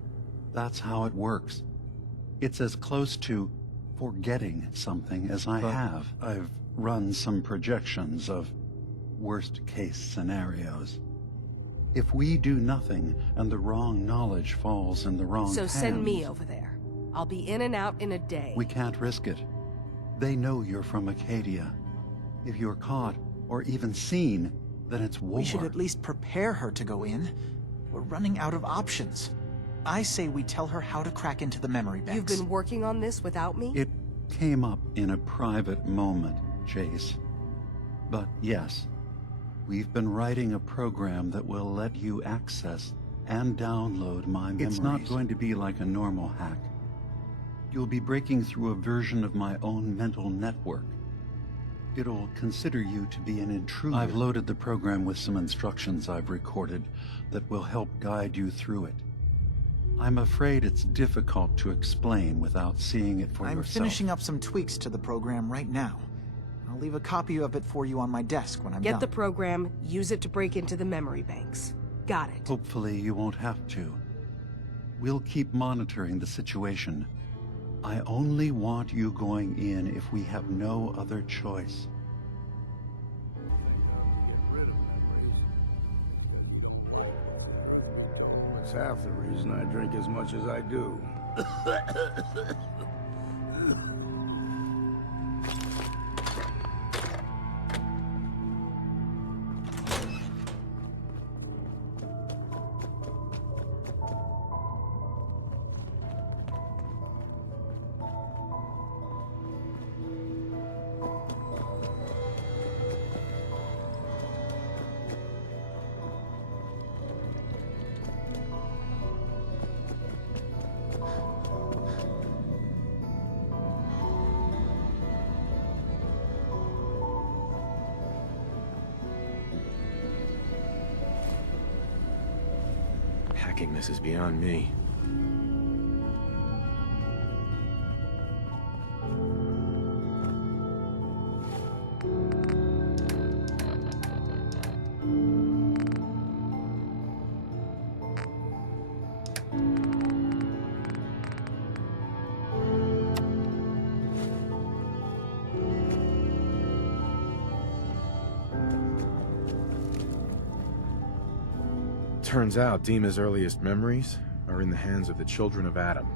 That's how it works. It's as close to forgetting something as I have. I've run some projections of worst-case scenarios. If we do nothing and the wrong knowledge falls in the wrong So hands, send me over there. I'll be in and out in a day. we can't risk it. They know you're from Acadia. If you're caught or even seen, then it's war. We should at least prepare her to go in. We're running out of options. I say we tell her how to crack into the memory banks. You've been working on this without me? It came up in a private moment, Chase. But yes, we've been writing a program that will let you access and download my memories. It's not going to be like a normal hack. You'll be breaking through a version of my own mental network. It'll consider you to be an intruder. I've loaded the program with some instructions I've recorded that will help guide you through it. I'm afraid it's difficult to explain without seeing it for yourself. I'm finishing up some tweaks to the program right now. I'll leave a copy of it for you on my desk when I'm done. Get the program, use it to break into the memory banks. Got it. Hopefully you won't have to. We'll keep monitoring the situation. I only want you going in if we have no other choice. It's half the reason I drink as much as I do. Hacking this is beyond me. Turns out Dima's earliest memories are in the hands of the children of Adam.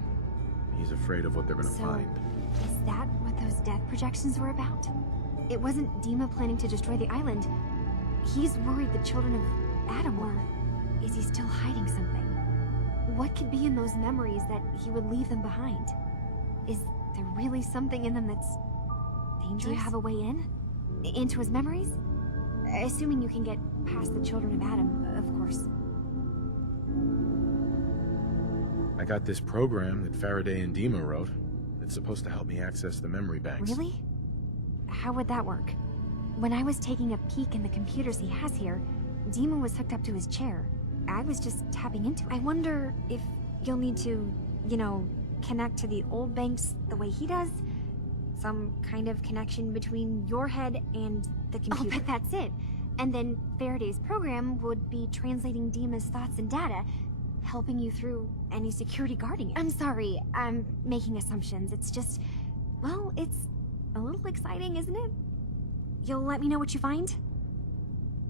He's afraid of what they're gonna find. Is that what those death projections were about? It wasn't Dima planning to destroy the island. He's worried the children of Adam, or is he still hiding something? What could be in those memories that he would leave them behind? Is there really something in them that's dangerous? Do you have a way in? Into his memories? Assuming you can get past the children of Adam, of course. I got this program that Faraday and Dima wrote. It's supposed to help me access the memory banks. Really? How would that work? When I was taking a peek in the computers he has here, Dima was hooked up to his chair. I was just tapping into it. I wonder if you'll need to, you know, connect to the old banks the way he does? Some kind of connection between your head and the computer. Oh, but that's it. And then Faraday's program would be translating Dima's thoughts and data, helping you through any security guarding it. I'm sorry, I'm making assumptions. It's just, well, it's a little exciting, isn't it? You'll let me know what you find?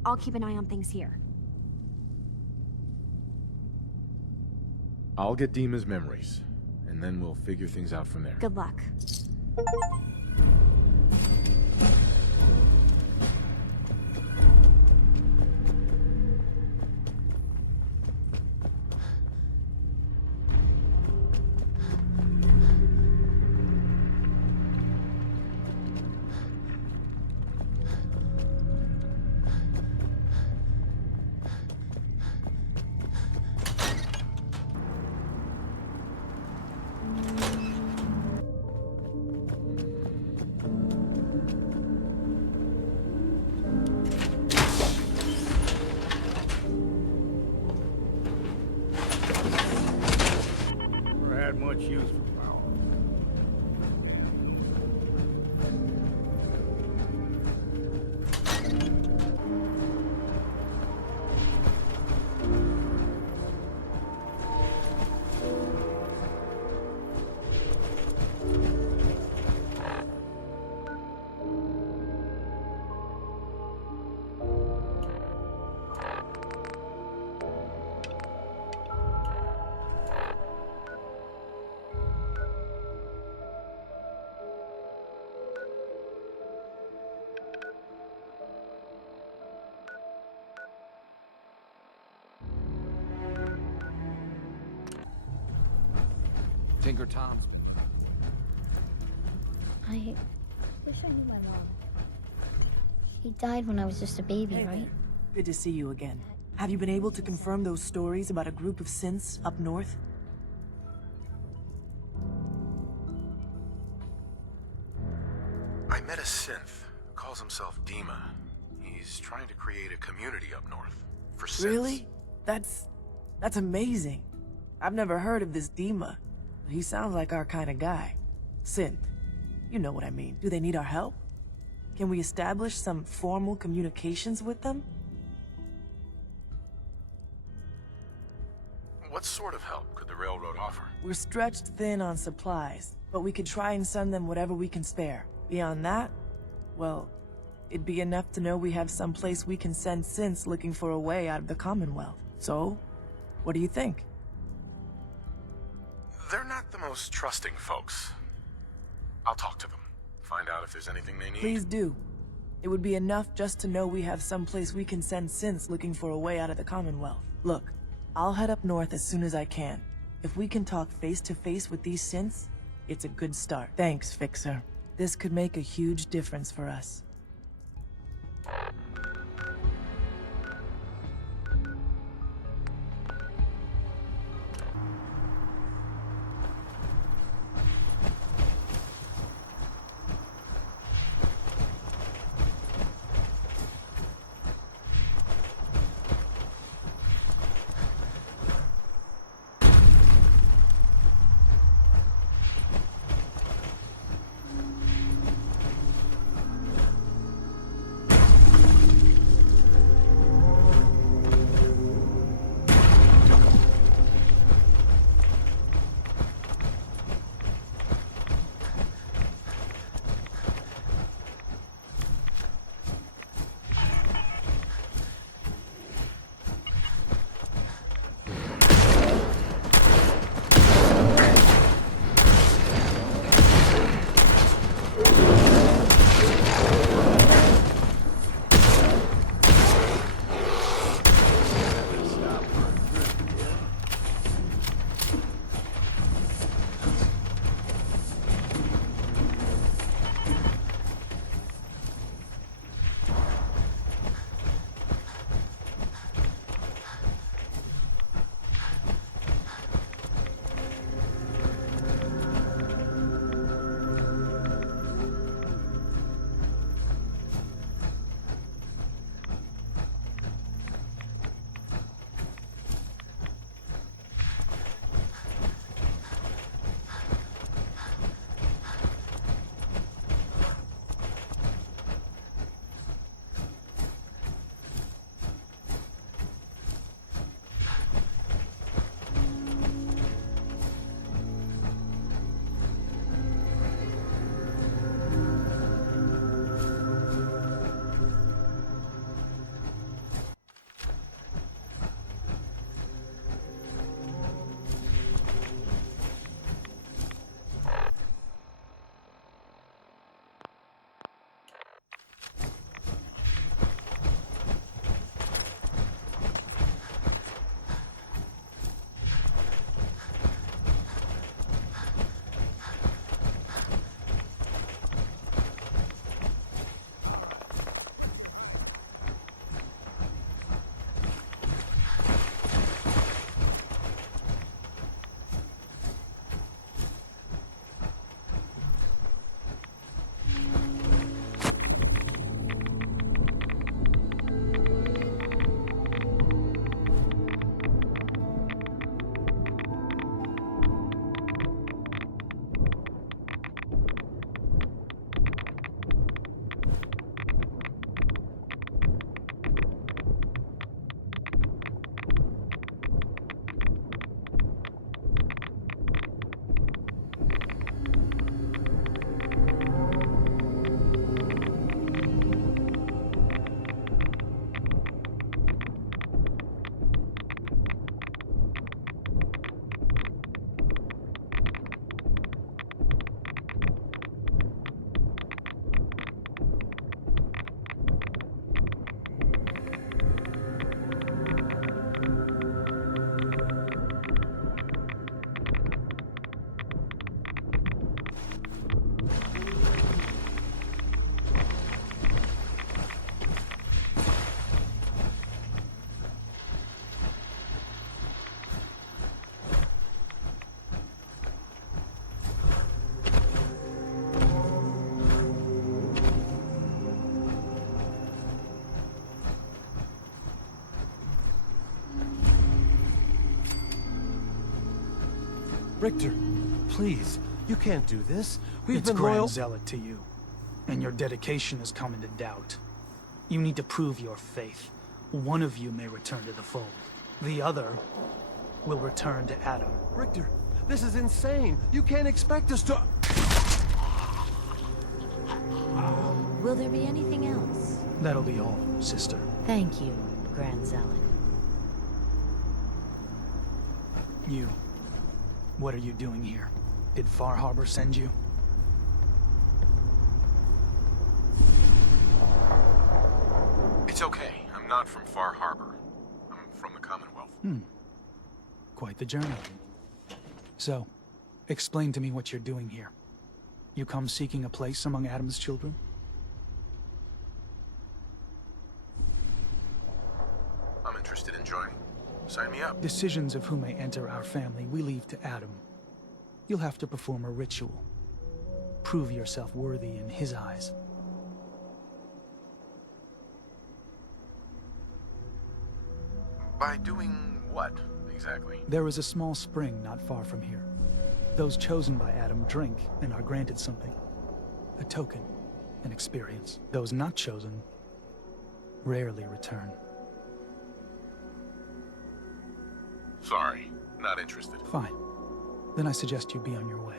I'll keep an eye on things here. I'll get Dima's memories, and then we'll figure things out from there. Good luck. Much use for power. Tinker Tom's I wish I knew my mom. She died when I was just a baby, Hey right? there. Good to see you again. Have you been able to confirm those stories about a group of synths up north? I met a synth. Calls himself Dima. He's trying to create a community up north. For synths. Really? That's amazing. I've never heard of this Dima. But he sounds like our kind of guy. Synth. You know what I mean. Do they need our help? Can we establish some formal communications with them? What sort of help could the railroad offer? We're stretched thin on supplies, but we could try and send them whatever we can spare. Beyond that, well, it'd be enough to know we have some place we can send synths looking for a way out of the Commonwealth. So, what do you think? They're not the most trusting folks. I'll talk to them. Find out if there's anything they need. Please do. It would be enough just to know we have some place we can send synths looking for a way out of the Commonwealth. Look, I'll head up north as soon as I can. If we can talk face to face with these synths, it's a good start. Thanks, Fixer. This could make a huge difference for us. Richter, please, you can't do this. We've It's been Grand loyal. Zealot to you, and your dedication has come into doubt. You need to prove your faith. One of you may return to the fold. The other will return to Adam. Richter, this is insane. You can't expect us to... Will there be anything else? That'll be all, sister. Thank you, Grand Zealot. You. What are you doing here? Did Far Harbor send you? It's okay. I'm not from Far Harbor. I'm from the Commonwealth. Quite the journey. So, explain to me what you're doing here. You come seeking a place among Adam's children? I'm interested in joining. Sign me up. Decisions of who may enter our family we leave to Adam. You'll have to perform a ritual. Prove yourself worthy in his eyes. By doing what, exactly? There is a small spring not far from here. Those chosen by Adam drink and are granted something. A token, an experience. Those not chosen rarely return. Sorry, not interested. Fine. Then I suggest you be on your way.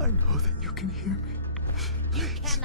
I know that you can hear me. Please.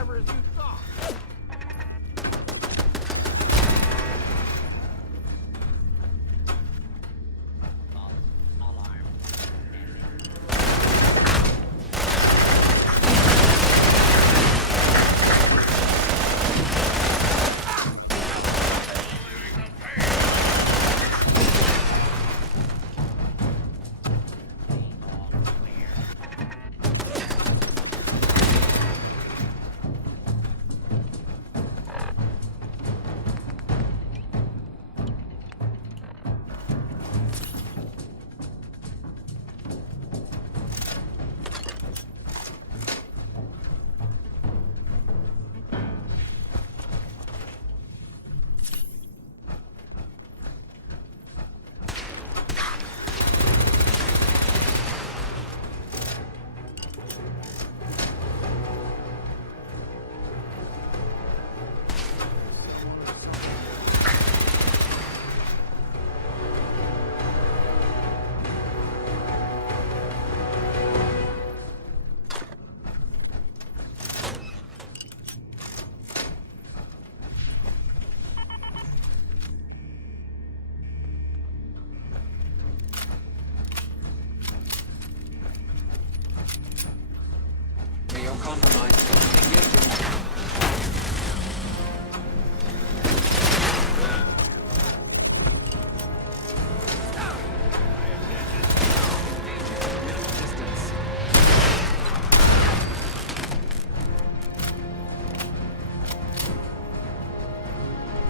clever as you thought.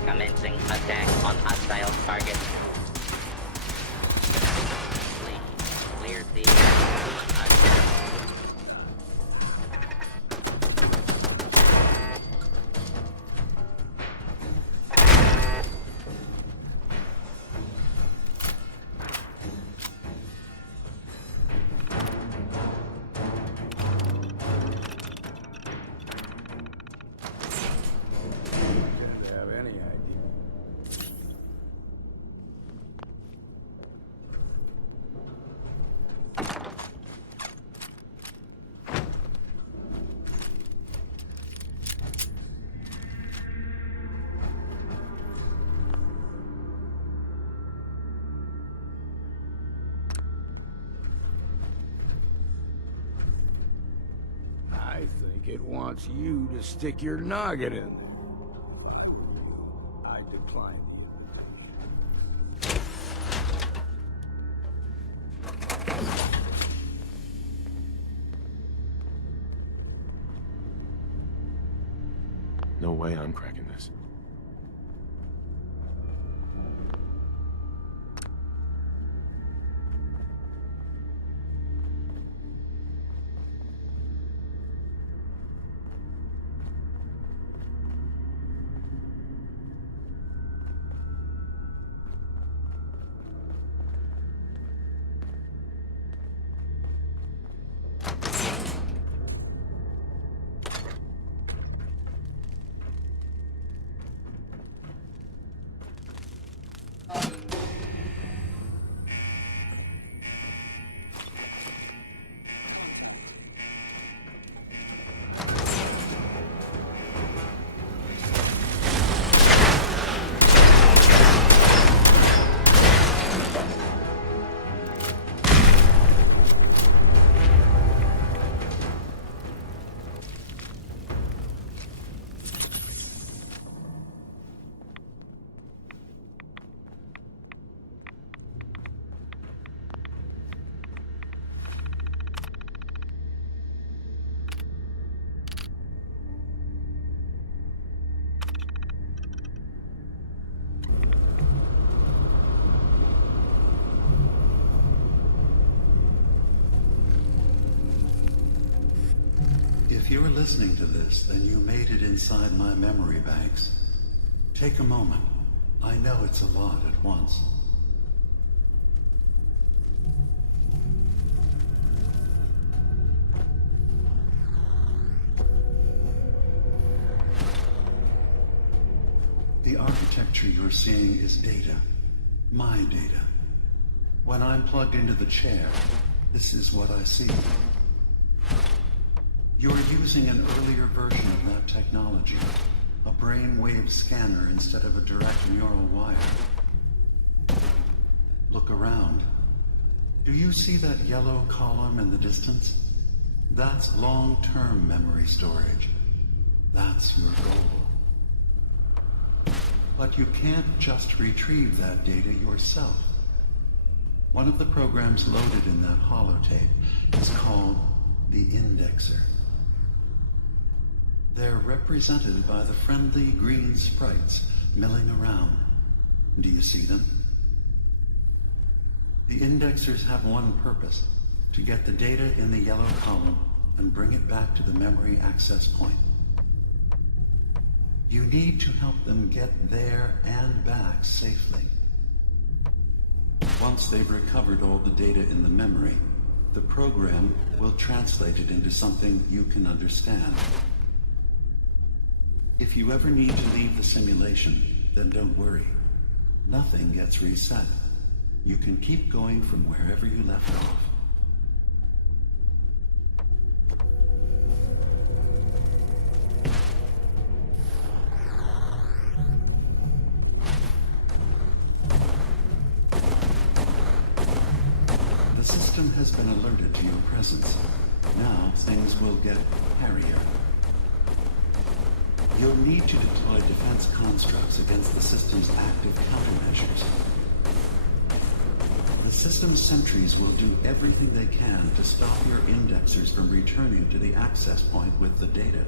Commencing attack on hostile target. Please clear the I think it wants you to stick your noggin in. I decline. No way I'm cracking this. If you're listening to this, then you made it inside my memory banks. Take a moment. I know it's a lot at once. The architecture you're seeing is data. My data. When I'm plugged into the chair, this is what I see. You're using an earlier version of that technology, a brainwave scanner instead of a direct neural wire. Look around. Do you see that yellow column in the distance? That's long-term memory storage. That's your goal. But you can't just retrieve that data yourself. One of the programs loaded in that holotape is called the Indexer. They're represented by the friendly green sprites milling around. Do you see them? The Indexers have one purpose: to get the data in the yellow column and bring it back to the memory access point. You need to help them get there and back safely. Once they've recovered all the data in the memory, the program will translate it into something you can understand. If you ever need to leave the simulation, then don't worry. Nothing gets reset. You can keep going from wherever you left off. The system has been alerted to your presence. Now things will get hairier. You'll need to deploy defense constructs against the system's active countermeasures. The system's sentries will do everything they can to stop your indexers from returning to the access point with the data.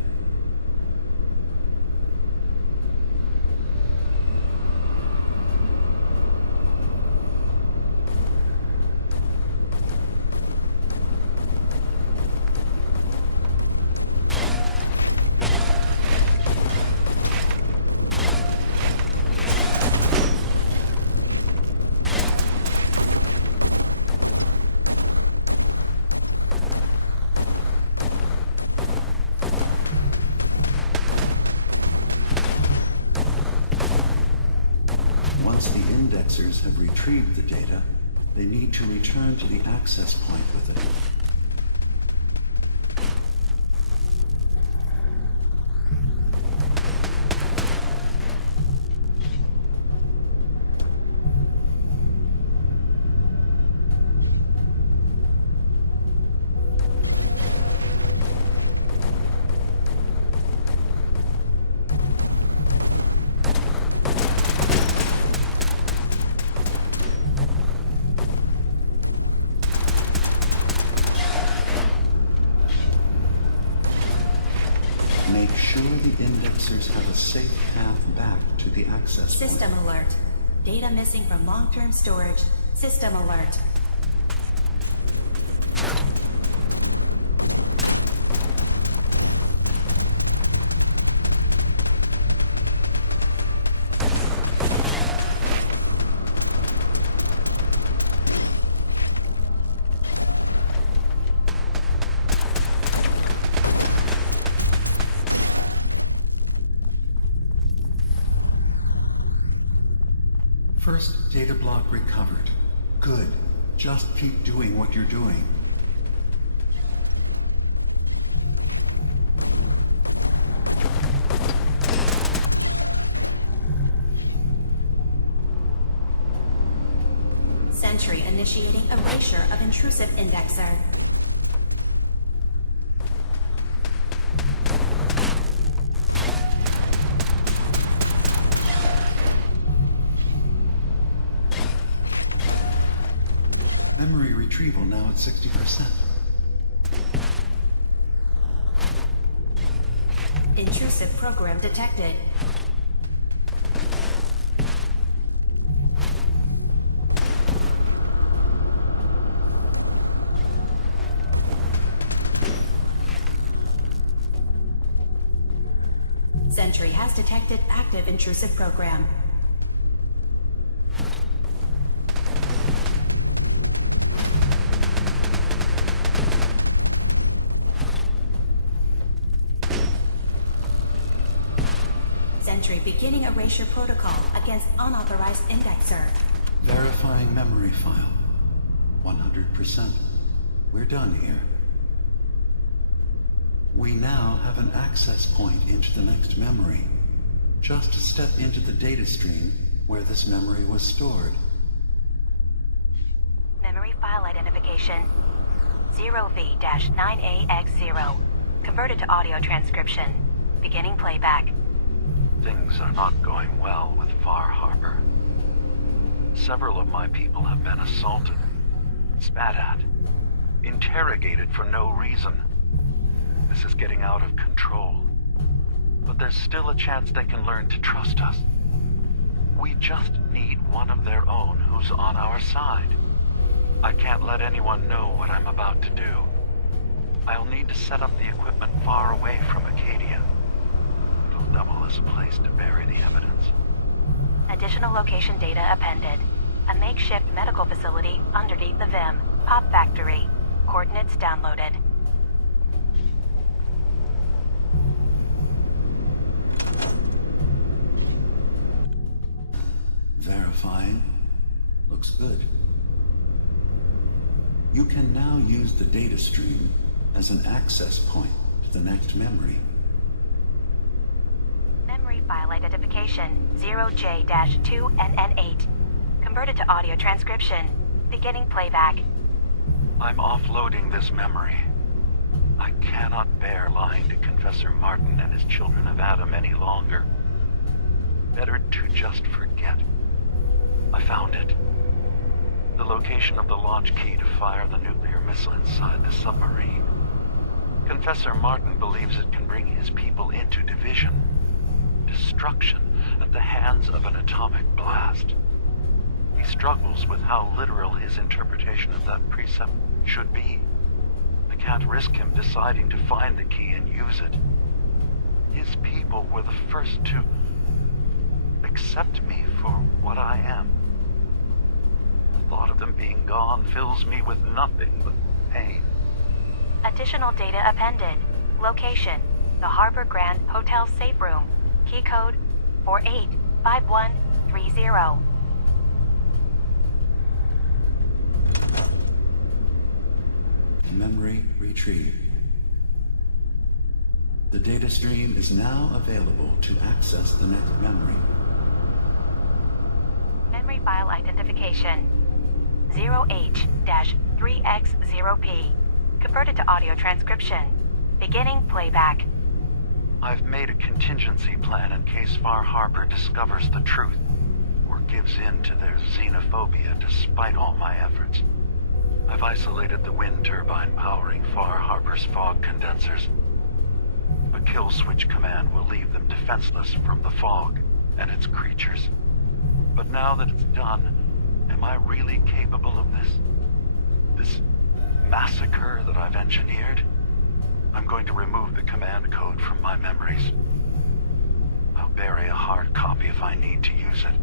Once the indexers have retrieved the data, they need to return to the access point with it. Make sure the indexers have a safe path back to the access point. System alert. Data missing from long-term storage. System alert. First data block recovered. Good. Just keep doing what you're doing. Sentry initiating erasure of intrusive indexer. Memory retrieval now at 60%. Intrusive program detected. Sentry has detected active intrusive program. Sentry beginning erasure protocol against unauthorized indexer. Verifying memory file. 100%. We're done here. We now have an access point into the next memory. Just step into the data stream where this memory was stored. Memory file identification 0V-9AX0. Converted to audio transcription. Beginning playback. Things are not going well with Far Harbor. Several of my people have been assaulted, spat at, interrogated for no reason. This is getting out of control. But there's still a chance they can learn to trust us. We just need one of their own who's on our side. I can't let anyone know what I'm about to do. I'll need to set up the equipment far away from Acadia. It'll double as a place to bury the evidence. Additional location data appended. A makeshift medical facility underneath the VIM. Pop factory. Coordinates downloaded. Verifying. Looks good. You can now use the data stream as an access point to the next memory. Memory file identification 0J-2NN8. Converted to audio transcription. Beginning playback. I'm offloading this memory. I cannot bear lying to Confessor Martin and his children of Adam any longer. Better to just forget. I found it. The location of the launch key to fire the nuclear missile inside the submarine. Confessor Martin believes it can bring his people into division, destruction at the hands of an atomic blast. He struggles with how literal his interpretation of that precept should be. I can't risk him deciding to find the key and use it. His people were the first to accept me for what I am. The thought of them being gone fills me with nothing but pain. Additional data appended. Location: the Harbor Grand Hotel safe room. Key code 485130. Memory retrieved. The data stream is now available to access the next memory. Memory file identification 0H-3X0P. Converted to audio transcription. Beginning playback. I've made a contingency plan in case Far Harbor discovers the truth or gives in to their xenophobia despite all my efforts. I've isolated the wind turbine powering Far Harbor's fog condensers. A kill switch command will leave them defenseless from the fog and its creatures. But now that it's done, am I really capable of this? This massacre that I've engineered? I'm going to remove the command code from my memories. I'll bury a hard copy if I need to use it.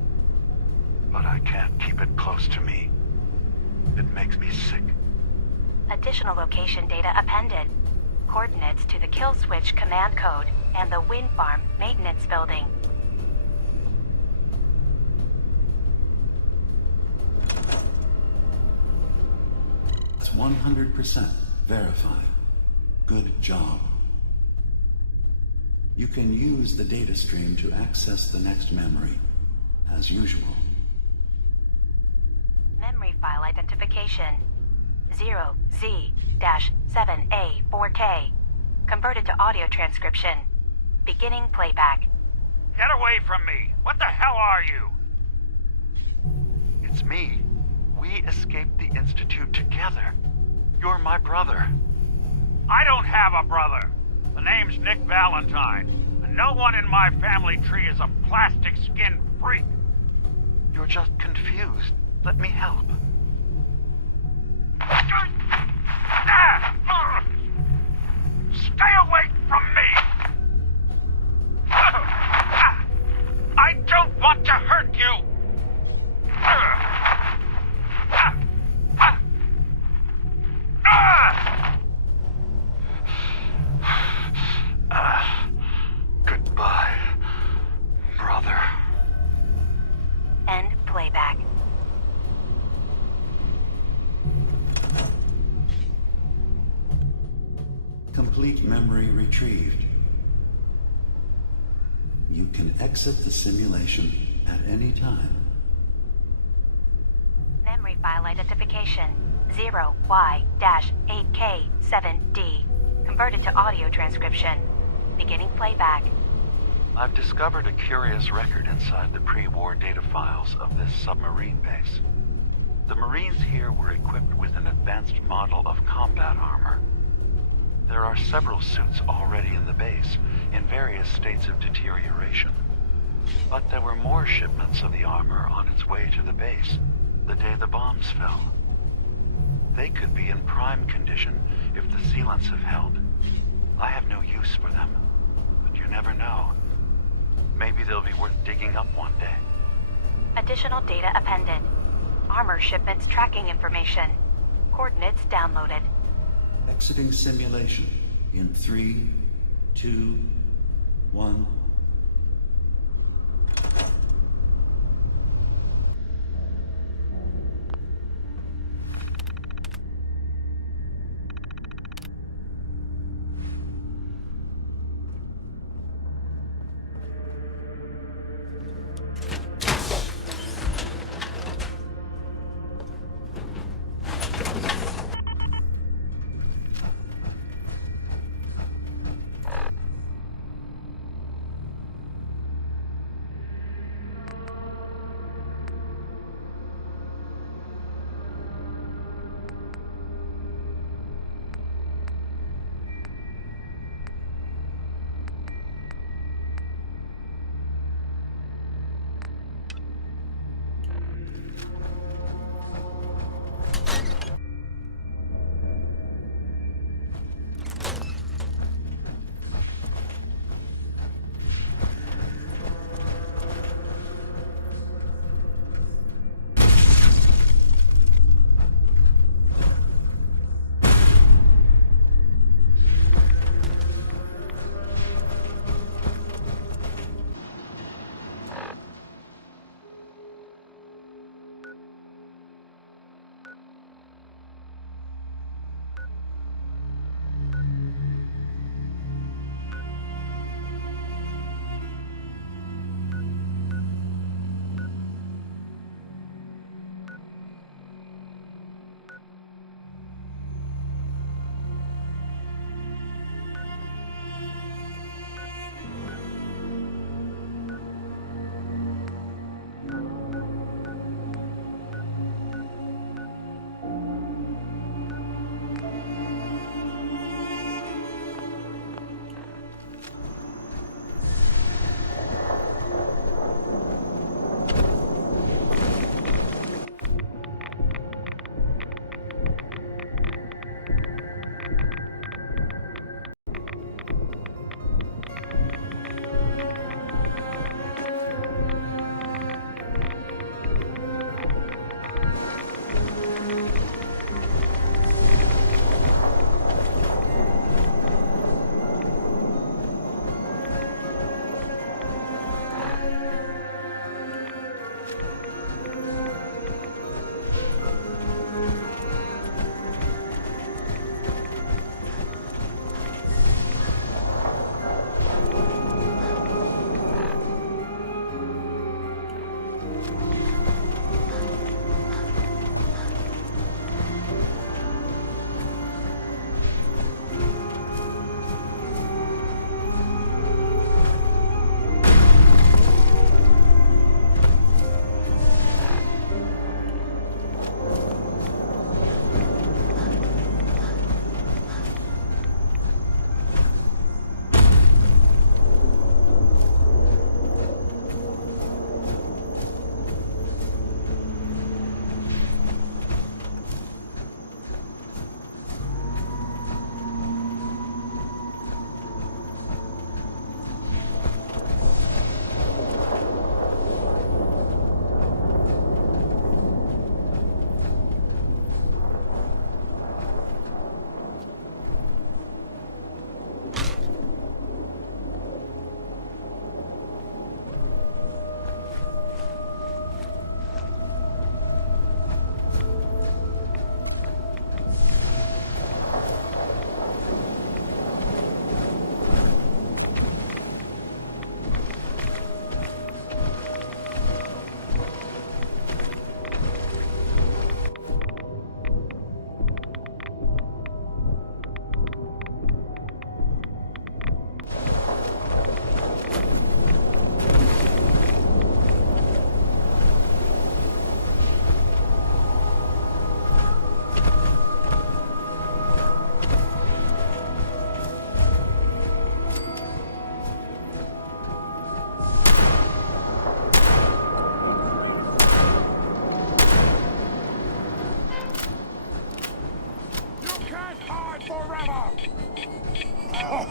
But I can't keep it close to me. It makes me sick. Additional location data appended. Coordinates to the kill switch command code and the wind farm maintenance building. It's 100% verified. Good job. You can use the data stream to access the next memory, as usual. Memory file identification 0Z-7A4K. Converted to audio transcription. Beginning playback. Get away from me! What the hell are you? It's me. We escaped the Institute together. You're my brother. I don't have a brother. The name's Nick Valentine, and no one in my family tree is a plastic-skinned freak. You're just confused. Let me help. Stay away from me! I don't want to hurt you! Goodbye, brother. End playback. Complete memory retrieved. You can exit the simulation at any time. Memory file identification 0Y-8K7D. Converted to audio transcription. Beginning playback. I've discovered a curious record inside the pre-war data files of this submarine base. The Marines here were equipped with an advanced model of combat armor. There are several suits already in the base, in various states of deterioration. But there were more shipments of the armor on its way to the base the day the bombs fell. They could be in prime condition if the sealants have held. I have no use for them, but you never know. Maybe they'll be worth digging up one day. Additional data appended. Armor shipments tracking information. Coordinates downloaded. Exiting simulation in 3, 2, 1.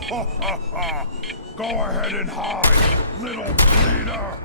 Go ahead and hide, little bleeder!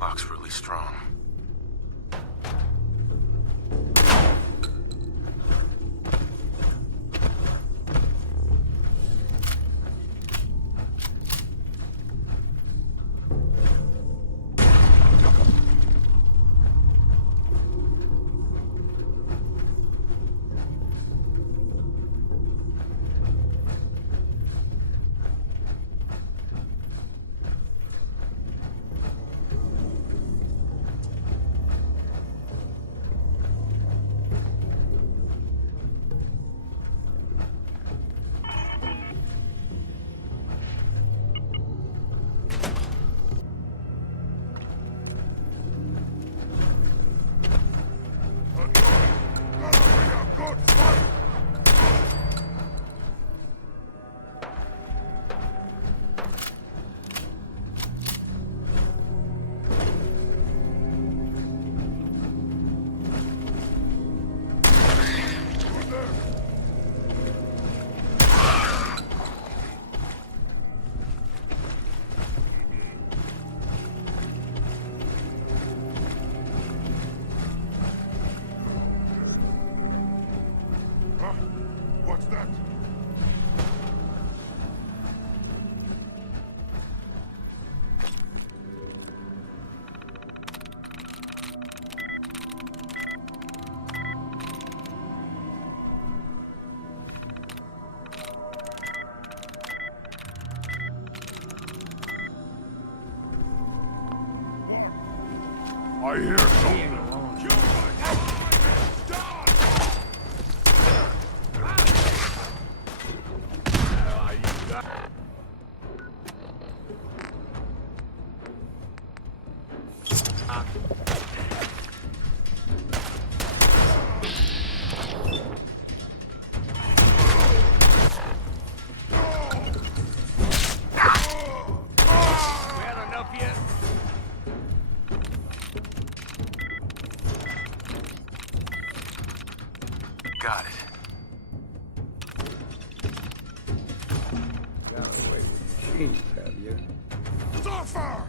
Lock's really strong. What's that? I hear something. Got it. Got away with the cheese, have you? Suffer!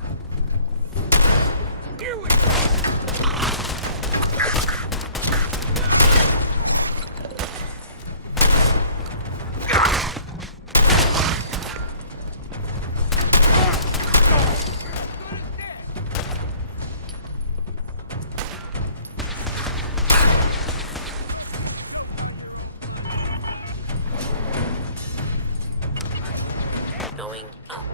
Going up.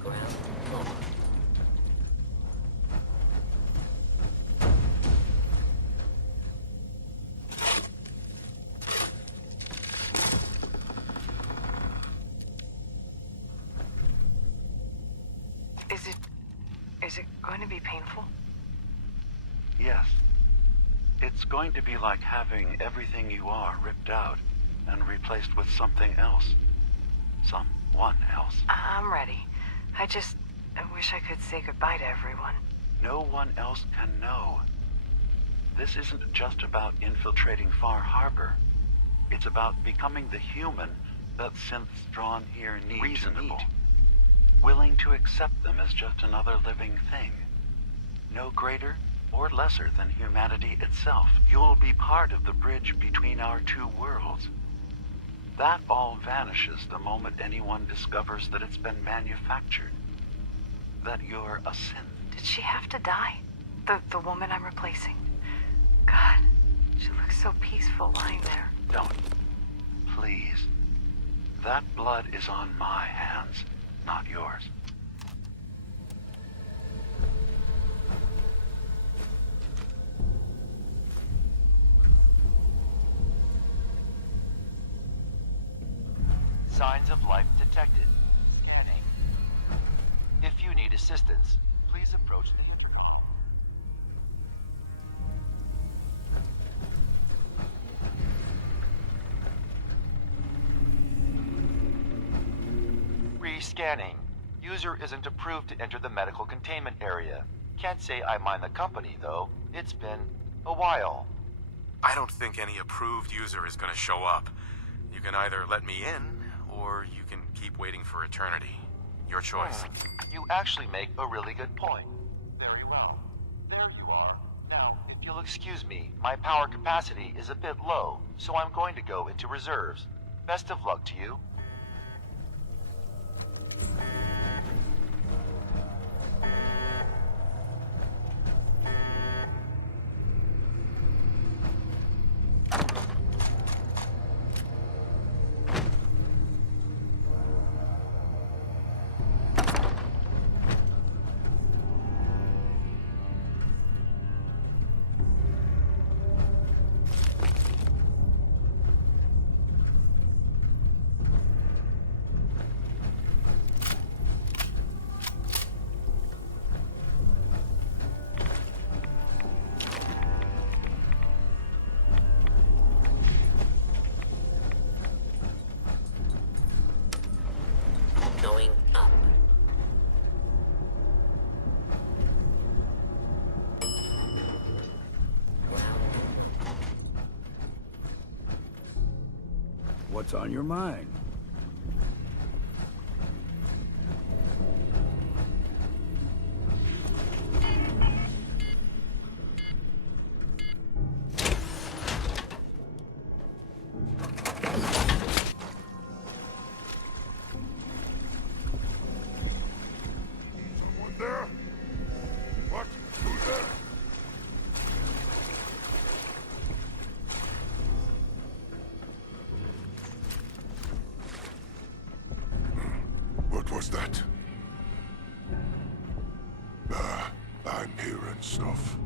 Ground floor. Is it going to be painful? Yes. It's going to be like having everything you are ripped out and replaced with something else. Someone else. I'm ready. I wish I could say goodbye to everyone. No one else can know. This isn't just about infiltrating Far Harbor. It's about becoming the human that synths drawn here need. Reasonable. Willing to accept them as just another living thing. No greater or lesser than humanity itself. You'll be part of the bridge between our two worlds. That all vanishes the moment anyone discovers that it's been manufactured. That you're a synth. Did she have to die? The woman I'm replacing? God, she looks so peaceful lying there. Don't. Please. That blood is on my hands, not yours. Signs of life detected. Heading. If you need assistance, please approach the... Re-scanning. User isn't approved to enter the medical containment area. Can't say I mind the company, though. It's been a while. I don't think any approved user is gonna show up. You can either let me in, or you can keep waiting for eternity. Your choice. You actually make a really good point. Very well. There you are. Now, if you'll excuse me, my power capacity is a bit low, so I'm going to go into reserves. Best of luck to you. Going up. What's on your mind? There? What? Who's there? What was that? I'm hearing stuff.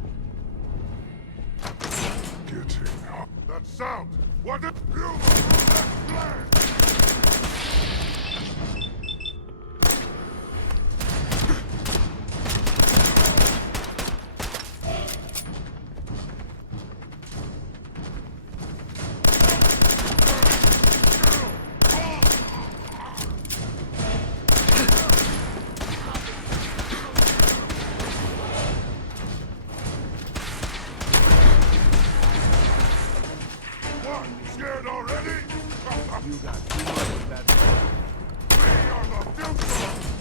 Getting up. That sound! What did you What? Scared already? You got too much of that. We are the future!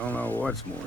Don't know what's more.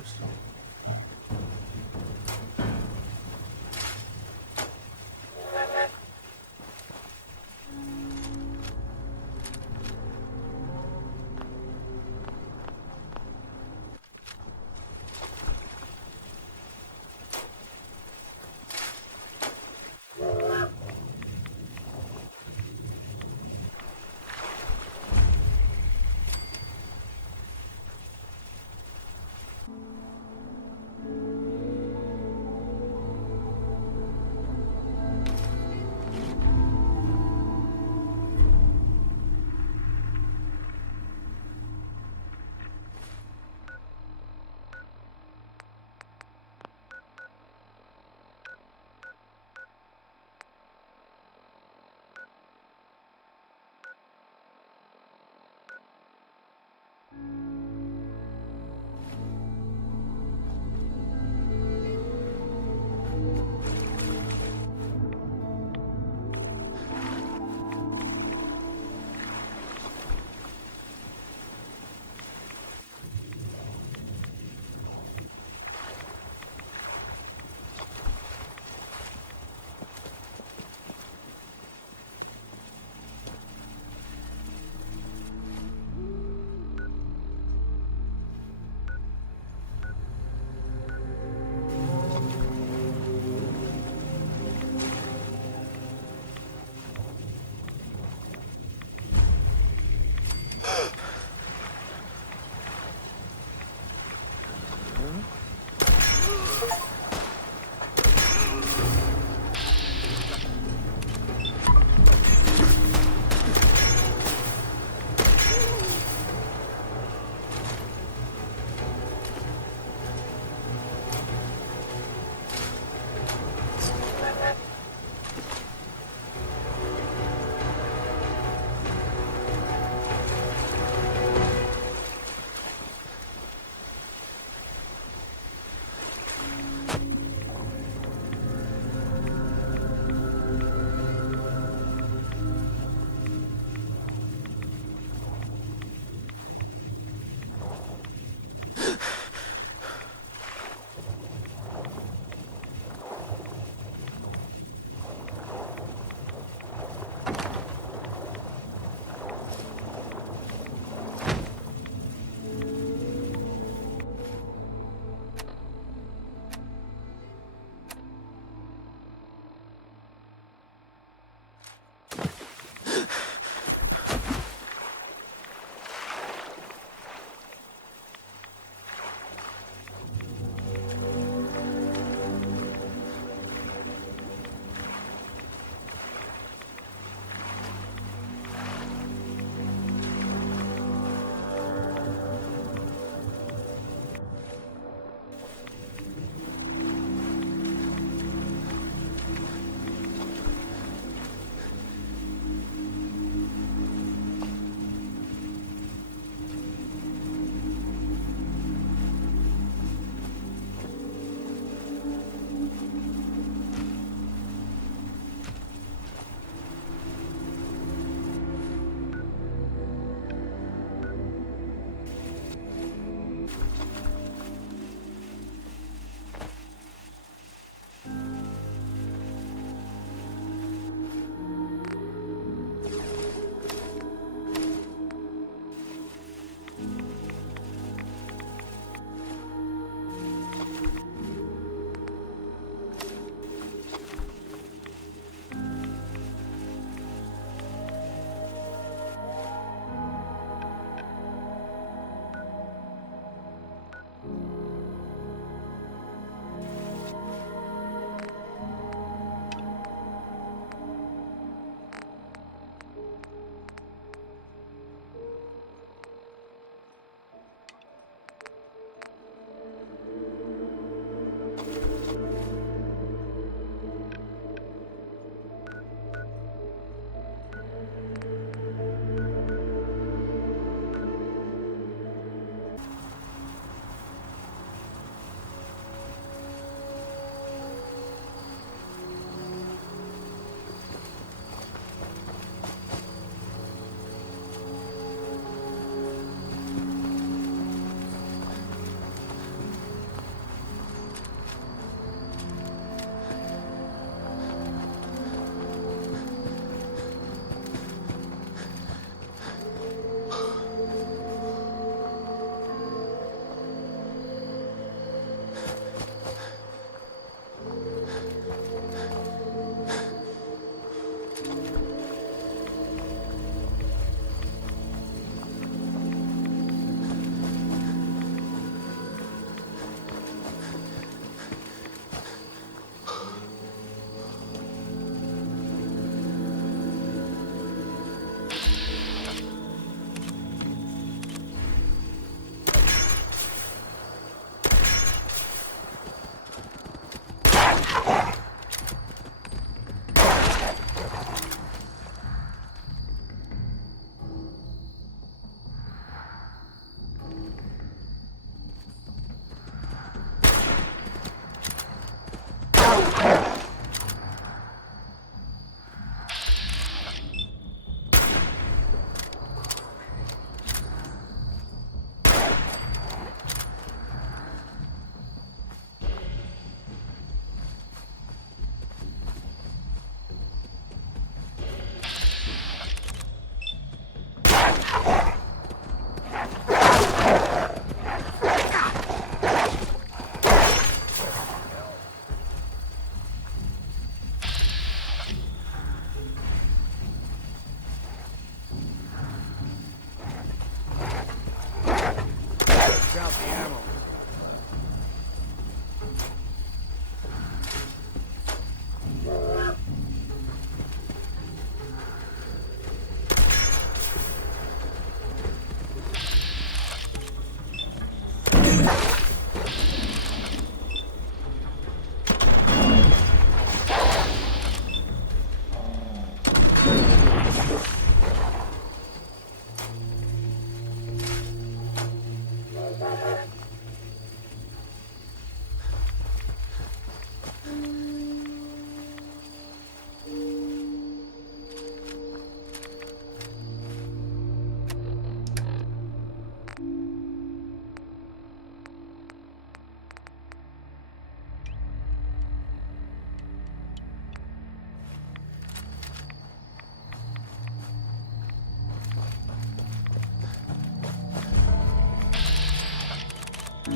A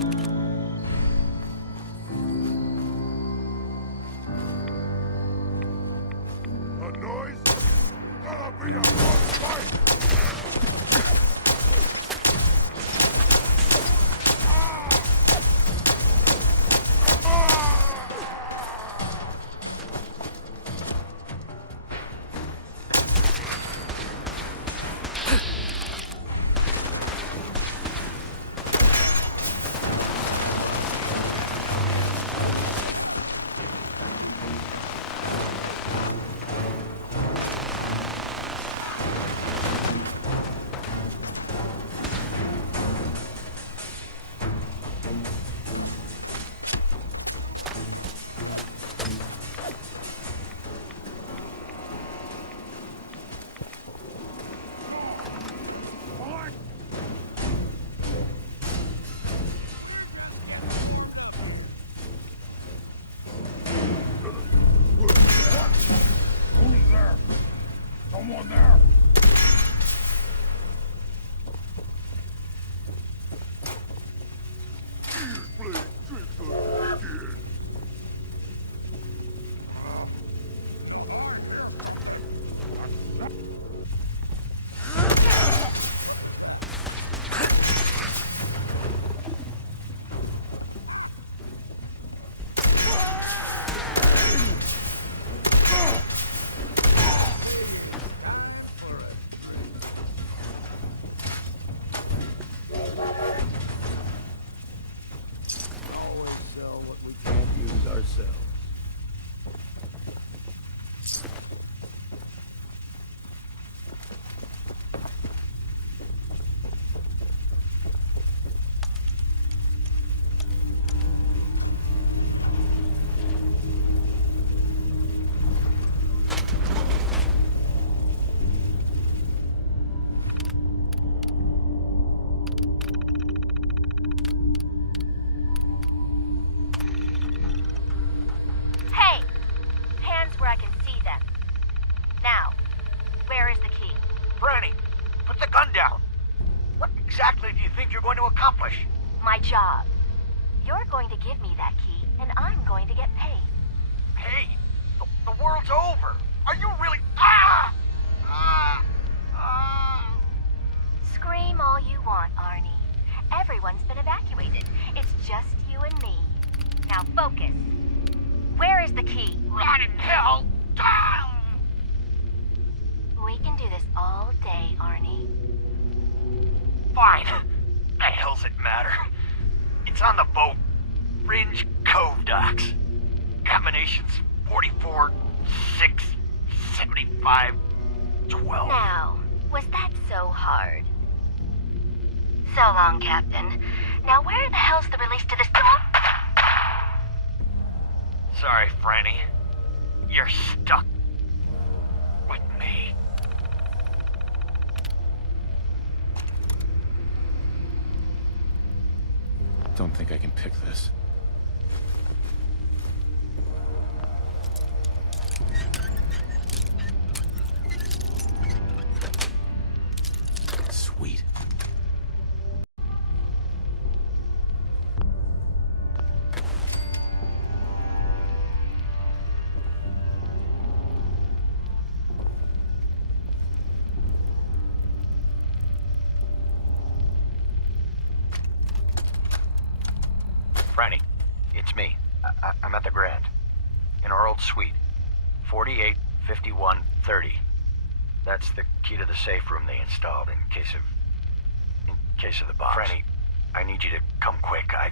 noise? Gonna be a fun fight! Who's there? Someone there? Please, treat us again. Always sell what we can't use ourselves. Hey! Hands where I can see them. Now, where is the key? Franny, put the gun down. What exactly do you think you're going to accomplish? My job. You're going to give me that key, and I'm going to get paid. Hey, the world's over. Are you really... Ah! Ah! Ah! Scream all you want, Arnie. Everyone's been evacuated. It's just you and me. Now focus. Where is the key? Rot in hell! Ah! We can do this all day, Arnie. Fine. The hell's it matter? It's on the boat. Fringe Cove docks. Combinations 44, 6, 75, 12. Now, was that so hard? So long, Captain. Now where the hell's the release to this... Sorry, Franny. You're stuck with me. Don't think I can pick this. Sweet. Franny, it's me. I'm at the Grand. In our old suite. 485130. That's the key to the safe room they installed in case of the bombs. Franny, I need you to come quick. I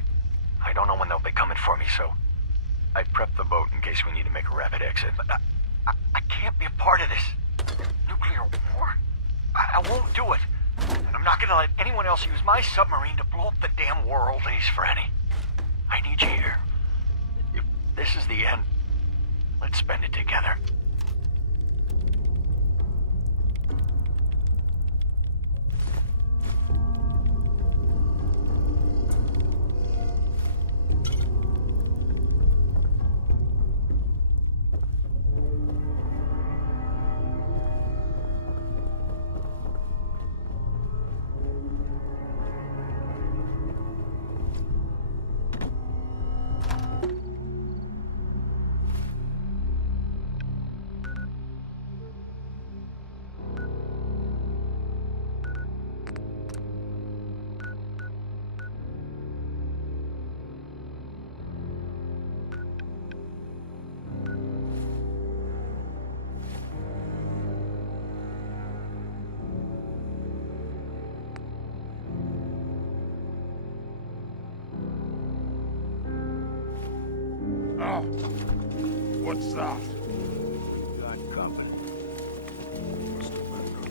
don't know when they'll be coming for me, so I prepped the boat in case we need to make a rapid exit. But I can't be a part of this nuclear war. I won't do it. And I'm not gonna let anyone else use my submarine to blow up the damn world. Please, Franny. I need you here. If this is the end, let's spend it together. What's that? Got company. Must have been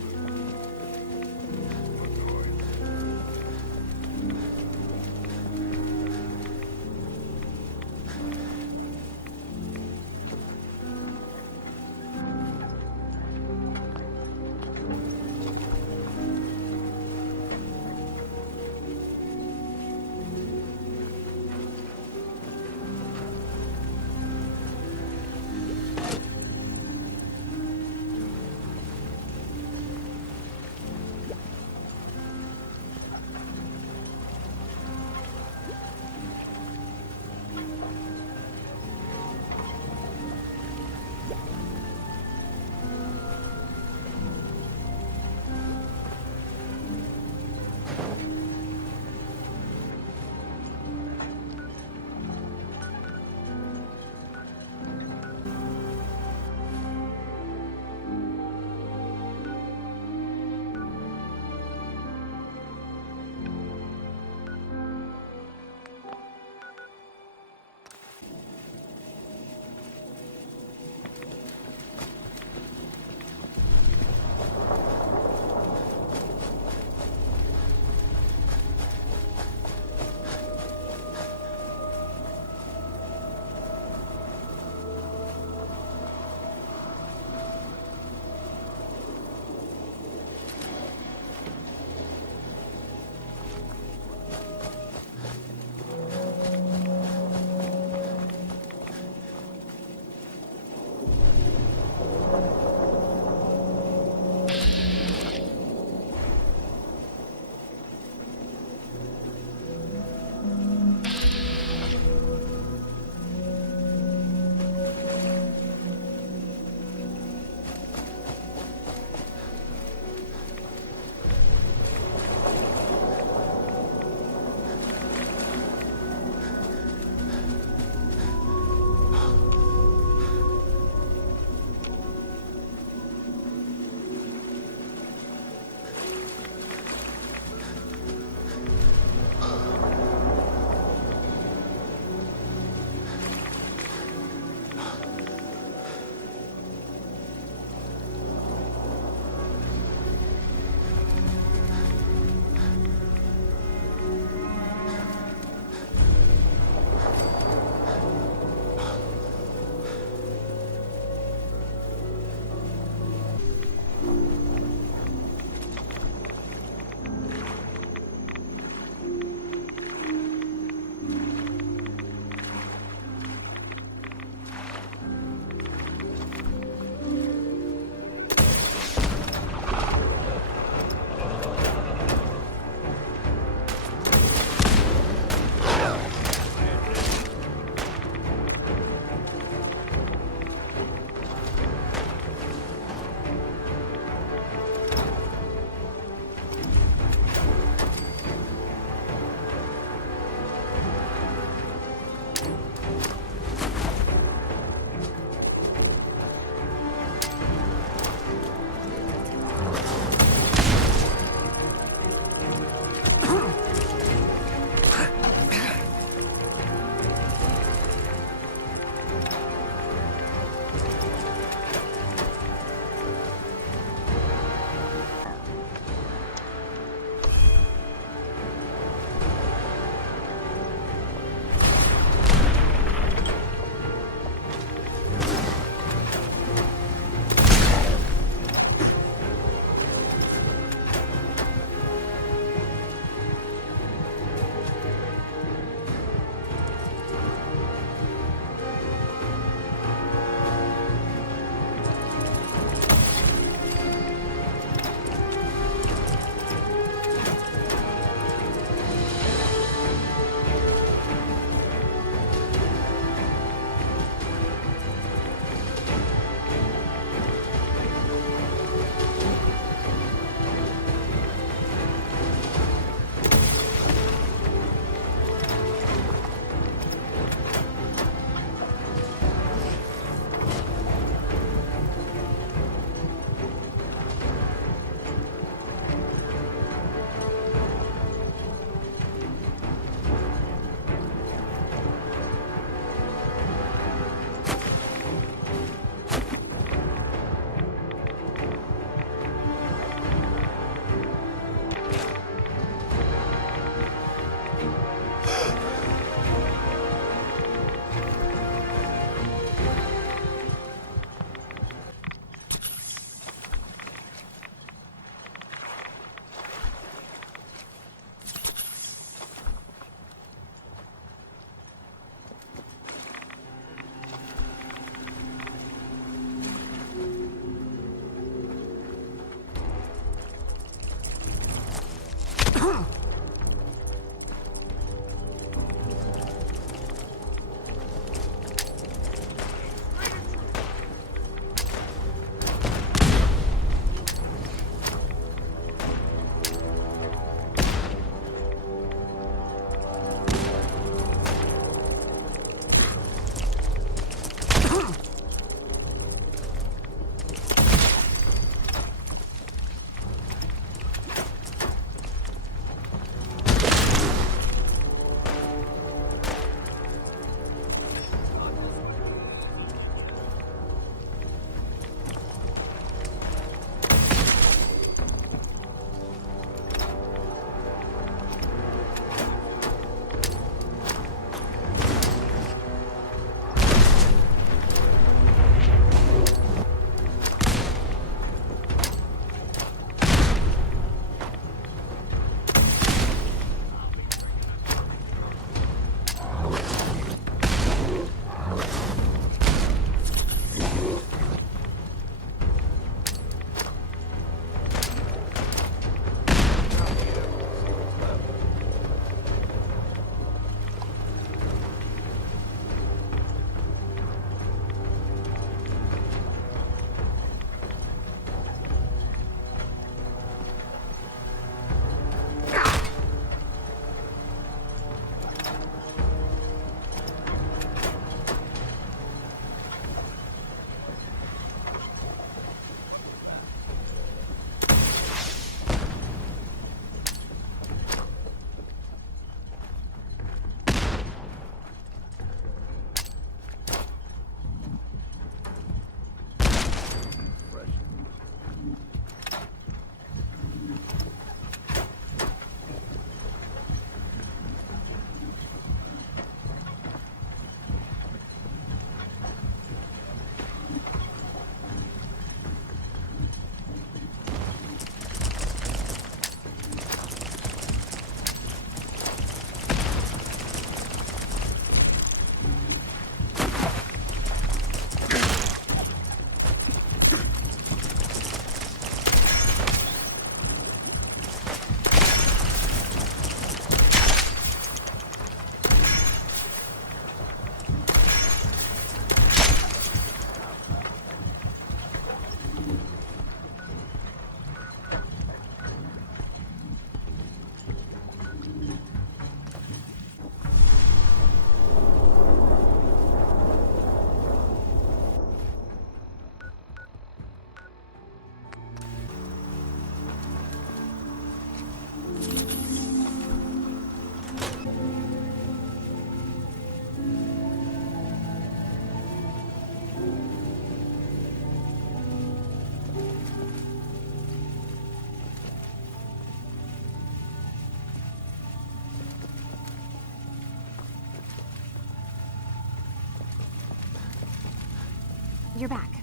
you're back.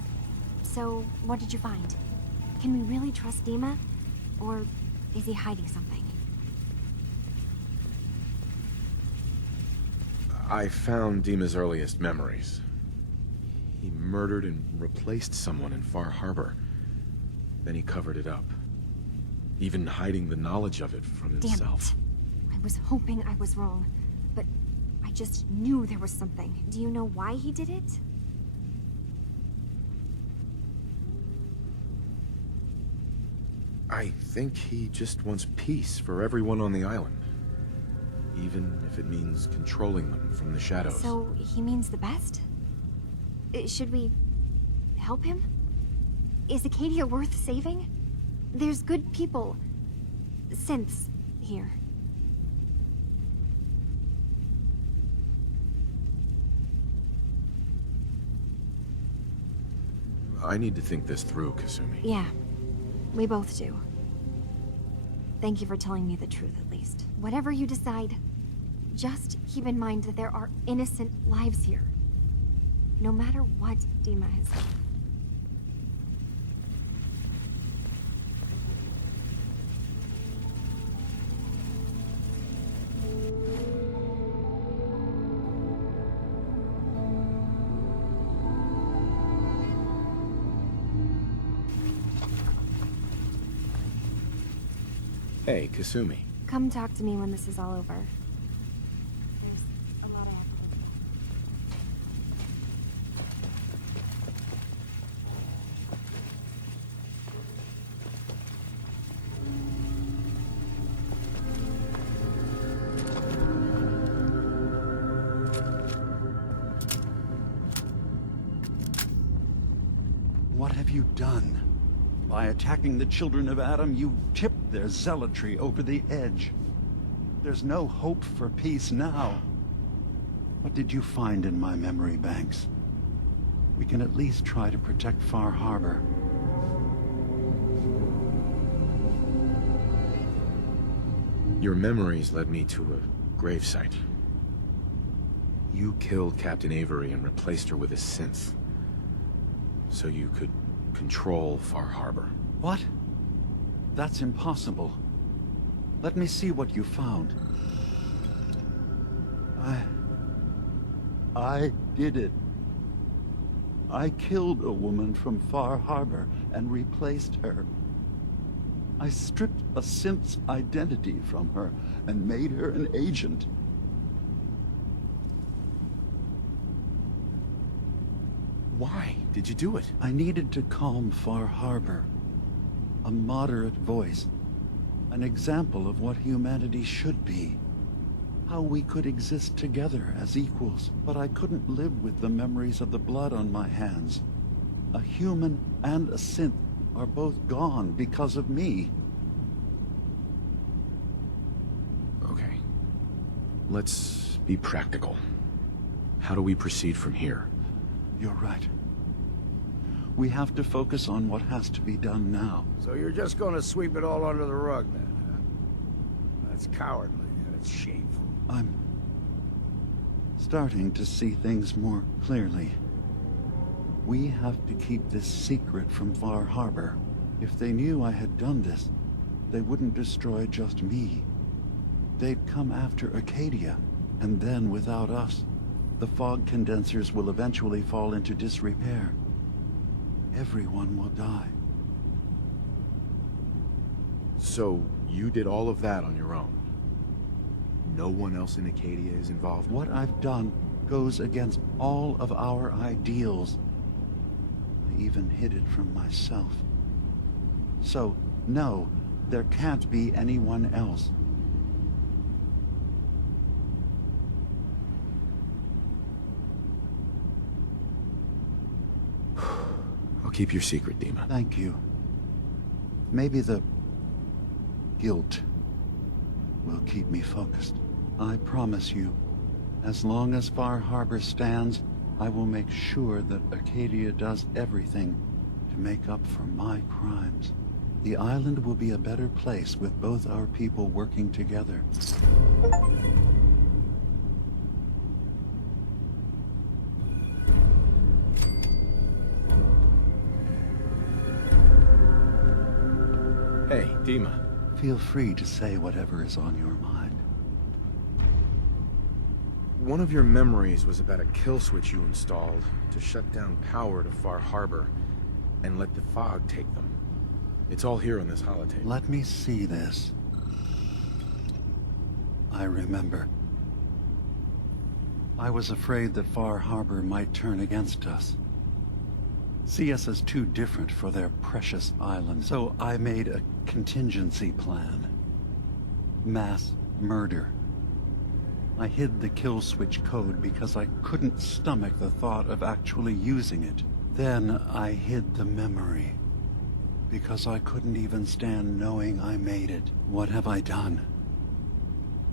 So, what did you find? Can we really trust Dima? Or is he hiding something? I found Dima's earliest memories. He murdered and replaced someone in Far Harbor. Then he covered it up. Even hiding the knowledge of it from himself. Damn it. I was hoping I was wrong, but I just knew there was something. Do you know why he did it? I think he just wants peace for everyone on the island. Even if it means controlling them from the shadows. So, he means the best? Should we help him? Is Acadia worth saving? There's good people, synths, here. I need to think this through, Kasumi. Yeah, we both do. Thank you for telling me the truth, at least. Whatever you decide, just keep in mind that there are innocent lives here. No matter what Dima has done. Hey, Kasumi. Come talk to me when this is all over. There's a lot I have to do. What have you done? By attacking the children of Adam, you tipped their zealotry over the edge. There's no hope for peace now. What did you find in my memory banks? We can at least try to protect Far Harbor. Your memories led me to a gravesite. You killed Captain Avery and replaced her with a synth. So you could control Far Harbor. What? That's impossible. Let me see what you found. I did it. I killed a woman from Far Harbor and replaced her. I stripped a synth's identity from her and made her an agent. Why did you do it? I needed to calm Far Harbor. A moderate voice. An example of what humanity should be. How we could exist together as equals. But I couldn't live with the memories of the blood on my hands. A human and a synth are both gone because of me. Okay. Let's be practical. How do we proceed from here? You're right. We have to focus on what has to be done now. So you're just gonna sweep it all under the rug then, huh? That's cowardly and it's shameful. I'm starting to see things more clearly. We have to keep this secret from Far Harbor. If they knew I had done this, they wouldn't destroy just me. They'd come after Acadia, and then without us, the fog condensers will eventually fall into disrepair. Everyone will die. So, you did all of that on your own? No one else in Acadia is involved? What I've done goes against all of our ideals. I even hid it from myself. So, no, there can't be anyone else. I'll keep your secret, Dima. Thank you. Maybe the guilt will keep me focused. I promise you, as long as Far Harbor stands, I will make sure that Acadia does everything to make up for my crimes. The island will be a better place with both our people working together. Dima. Feel free to say whatever is on your mind. One of your memories was about a kill switch you installed to shut down power to Far Harbor and let the fog take them. It's all here on this holotape. Let me see this. I remember. I was afraid that Far Harbor might turn against us. See us as too different for their precious island. So I made a contingency plan. Mass murder. I hid the kill switch code because I couldn't stomach the thought of actually using it. Then I hid the memory because I couldn't even stand knowing I made it. What have I done?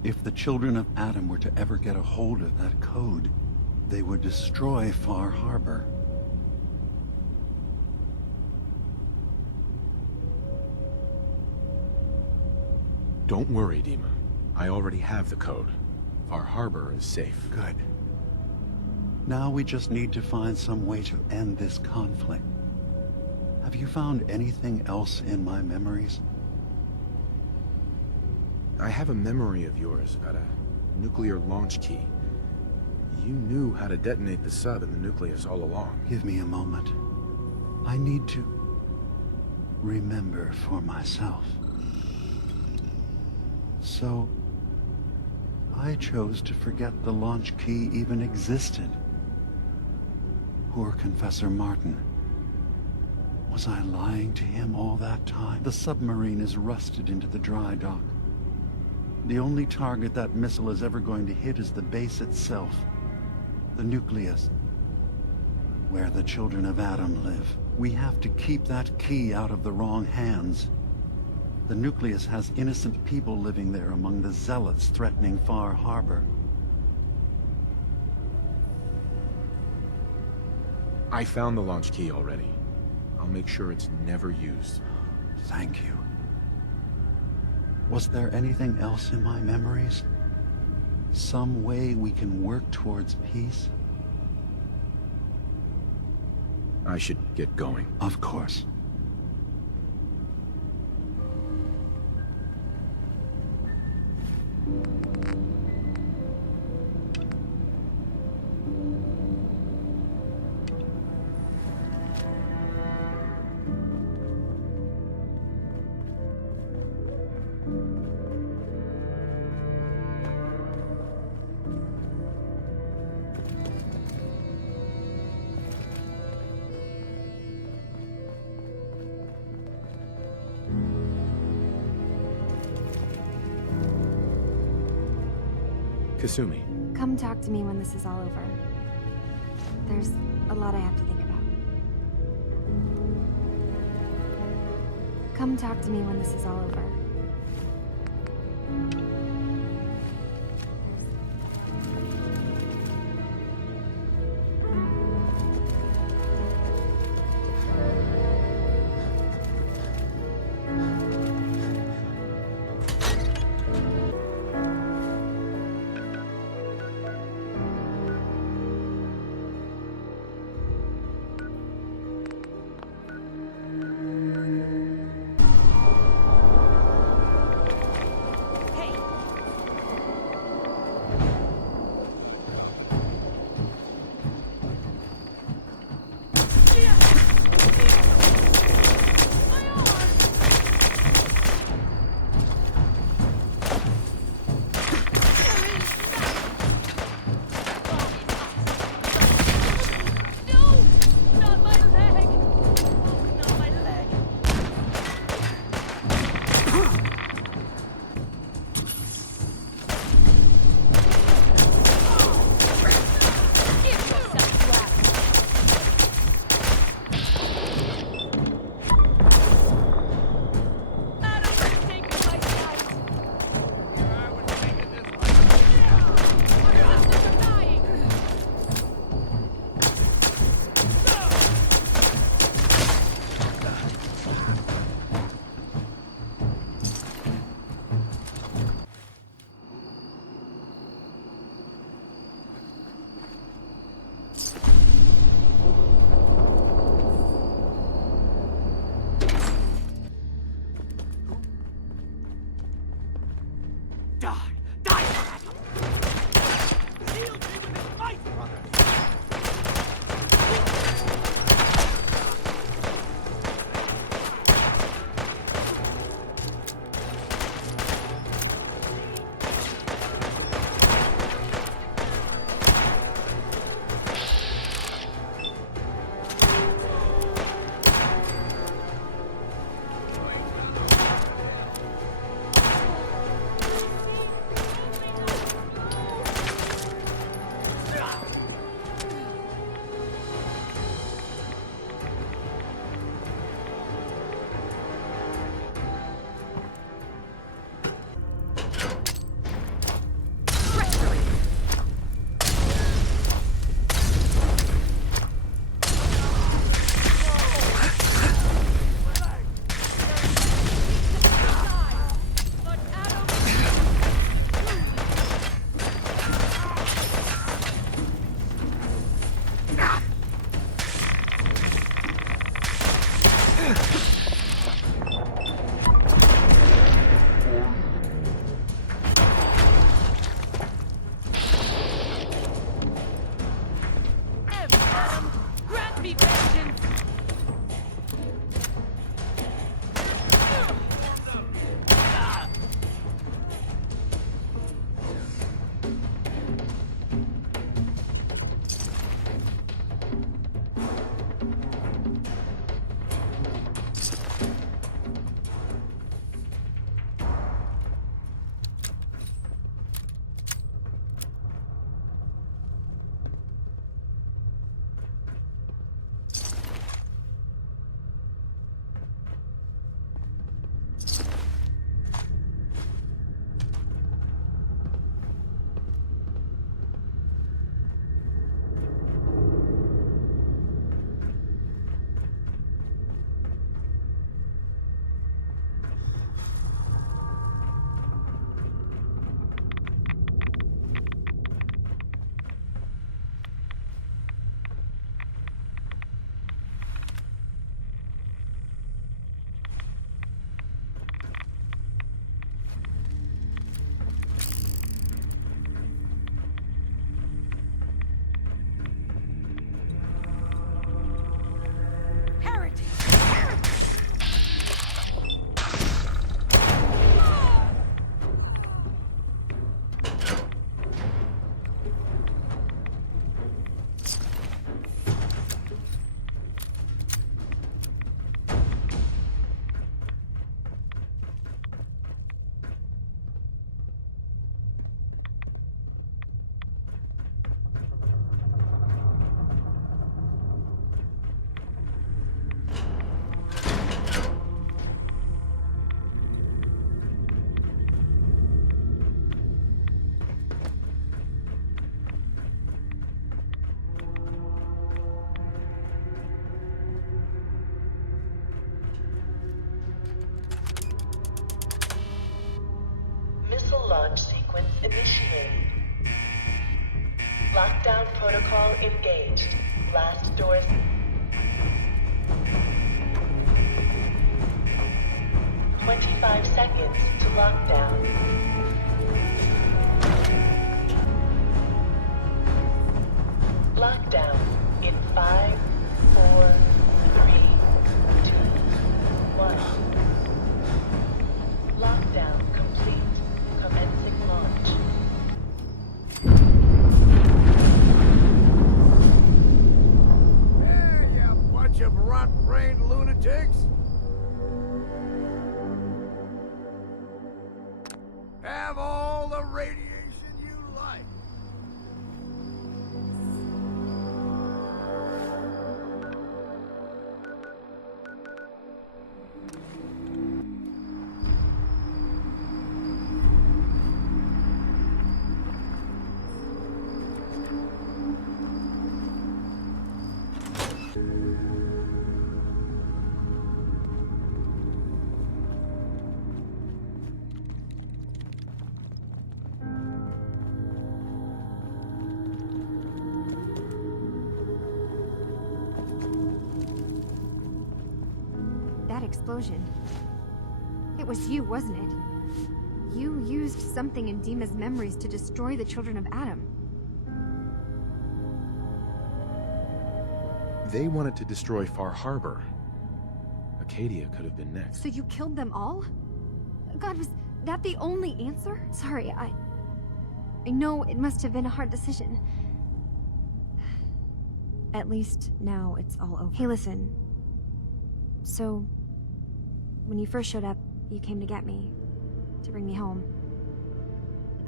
If the children of Adam were to ever get a hold of that code, they would destroy Far Harbor. Don't worry, Dima. I already have the code. Far Harbor is safe. Good. Now we just need to find some way to end this conflict. Have you found anything else in my memories? I have a memory of yours about a nuclear launch key. You knew how to detonate the sub in the nucleus all along. Give me a moment. I need to remember for myself. So, I chose to forget the launch key even existed. Poor Confessor Martin. Was I lying to him all that time? The submarine is rusted into the dry dock. The only target that missile is ever going to hit is the base itself. The nucleus. Where the children of Adam live. We have to keep that key out of the wrong hands. The nucleus has innocent people living there among the zealots threatening Far Harbor. I found the launch key already. I'll make sure it's never used. Thank you. Was there anything else in my memories? Some way we can work towards peace? I should get going. Of course. Kasumi. Come talk to me when this is all over. There's a lot I have to think about. Come talk to me when this is all over. Hey, Die! Die, Adam! Shield me with his might, brother! Launch sequence initiated. Lockdown protocol engaged. Blast doors. "25 seconds to lockdown. Lockdown in 5, 4, 3, 2, 1. Lockdown complete. Commencing launch. There, you bunch of rot-brained lunatics! Have all the radiation you like. That explosion. It was you, wasn't it? You used used something in Dima's memories to destroy the children of Adam. They wanted to destroy Far Harbor. Acadia could have been next. So you killed them all? God, was that the only answer? Sorry, I know it must have been a hard decision. At least now it's all over. Hey, listen. So, when you first showed up, you came to get me. To bring me home.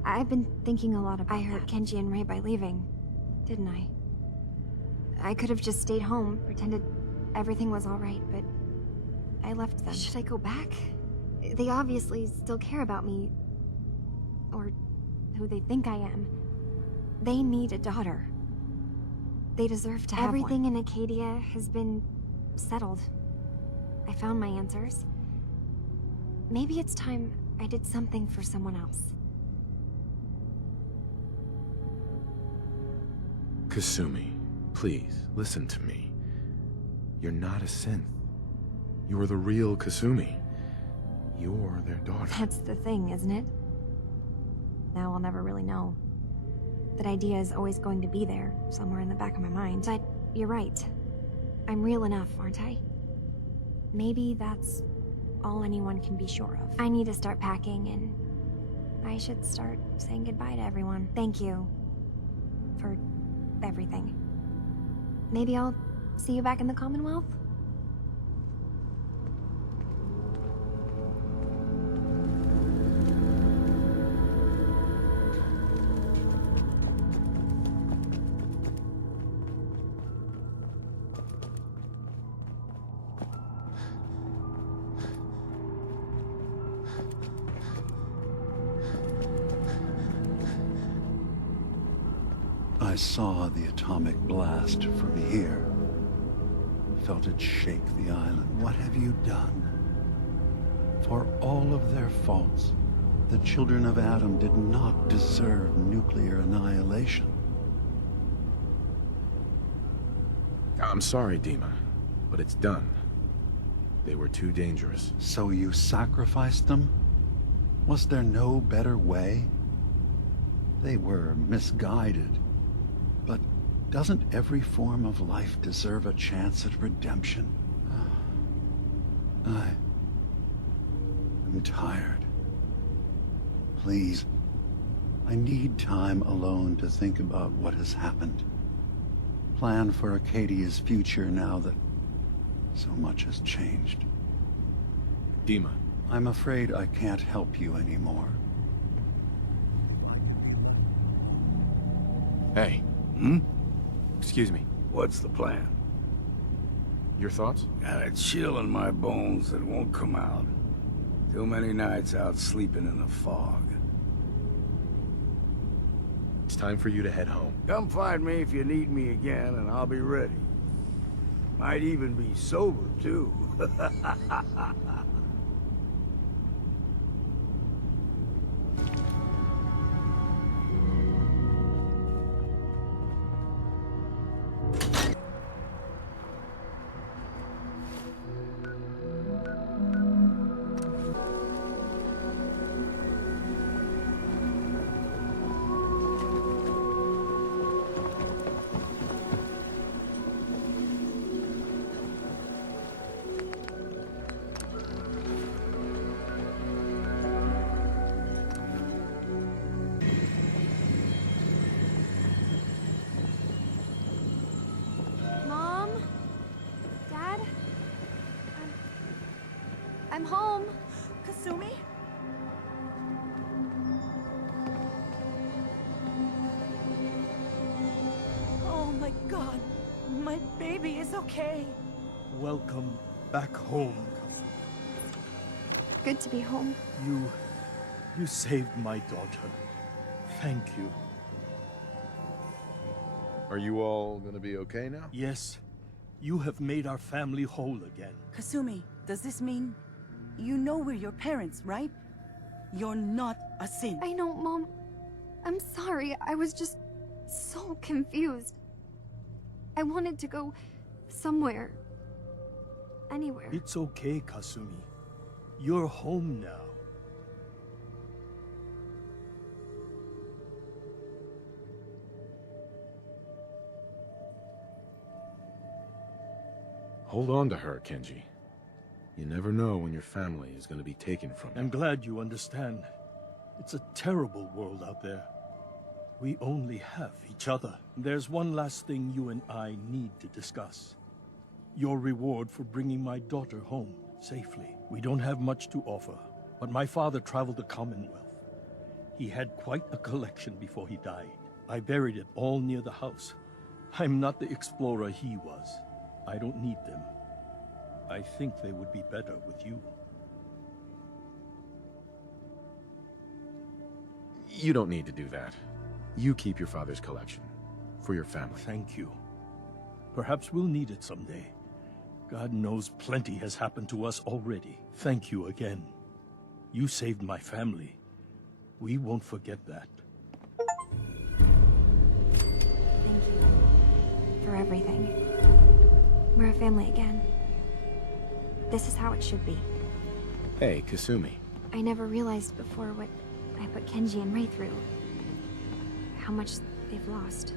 I've been thinking a lot about I hurt Kenji and Ray by leaving, didn't I? I could have just stayed home, pretended everything was alright, but I left them. Should I go back? They obviously still care about me. Or who they think I am. They need a daughter. They deserve to have everything in Acadia has been settled. I found my answers. Maybe it's time I did something for someone else. Kasumi, please, listen to me. You're not a synth. You're the real Kasumi. You're their daughter. That's the thing, isn't it? Now I'll never really know. That idea is always going to be there, somewhere in the back of my mind. But you're right. I'm real enough, aren't I? Maybe that's all anyone can be sure of. I need to start packing, and I should start saying goodbye to everyone. Thank you for everything. Maybe I'll see you back in the Commonwealth? I saw the atomic blast from here. Felt it shake the island. What have you done? For all of their faults, the children of Adam did not deserve nuclear annihilation. I'm sorry, Dima, but it's done. They were too dangerous. So you sacrificed them? Was there no better way? They were misguided. But doesn't every form of life deserve a chance at redemption? I'm tired. Please, I need time alone to think about what has happened. Plan for Acadia's future now that so much has changed. Dima. I'm afraid I can't help you anymore. Hey. Excuse me. What's the plan? Your thoughts? Got a chill in my bones that won't come out. Too many nights out sleeping in the fog. It's time for you to head home. Come find me if you need me again, and I'll be ready. Might even be sober, too. I'm home. Kasumi? Oh my god. My baby is okay. Welcome back home, cousin. Good to be home. You saved my daughter. Thank you. Are you all gonna be okay now? Yes. You have made our family whole again. Kasumi, does this mean you know we're your parents, right? You're not a sin. I know, Mom. I'm sorry. I was just so confused. I wanted to go somewhere. Anywhere. It's okay, Kasumi. You're home now. Hold on to her, Kenji. You never know when your family is going to be taken from you. I'm glad you understand. It's a terrible world out there. We only have each other. There's one last thing you and I need to discuss. Your reward for bringing my daughter home safely. We don't have much to offer, but my father traveled the Commonwealth. He had quite a collection before he died. I buried it all near the house. I'm not the explorer he was. I don't need them. I think they would be better with you. You don't need to do that. You keep your father's collection. For your family. Thank you. Perhaps we'll need it someday. God knows plenty has happened to us already. Thank you again. You saved my family. We won't forget that. Thank you for everything. We're a family again. This is how it should be. Hey, Kasumi. I never realized before what I put Kenji and Ray through. How much they've lost.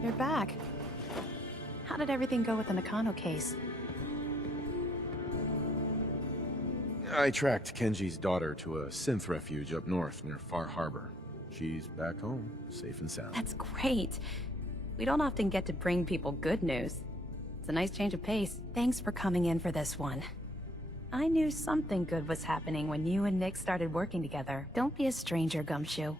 You're back. How did everything go with the Nakano case? I tracked Kenji's daughter to a synth refuge up north near Far Harbor. She's back home, safe and sound. That's great. We don't often get to bring people good news. It's a nice change of pace. Thanks for coming in for this one. I knew something good was happening when you and Nick started working together. Don't be a stranger, Gumshoe.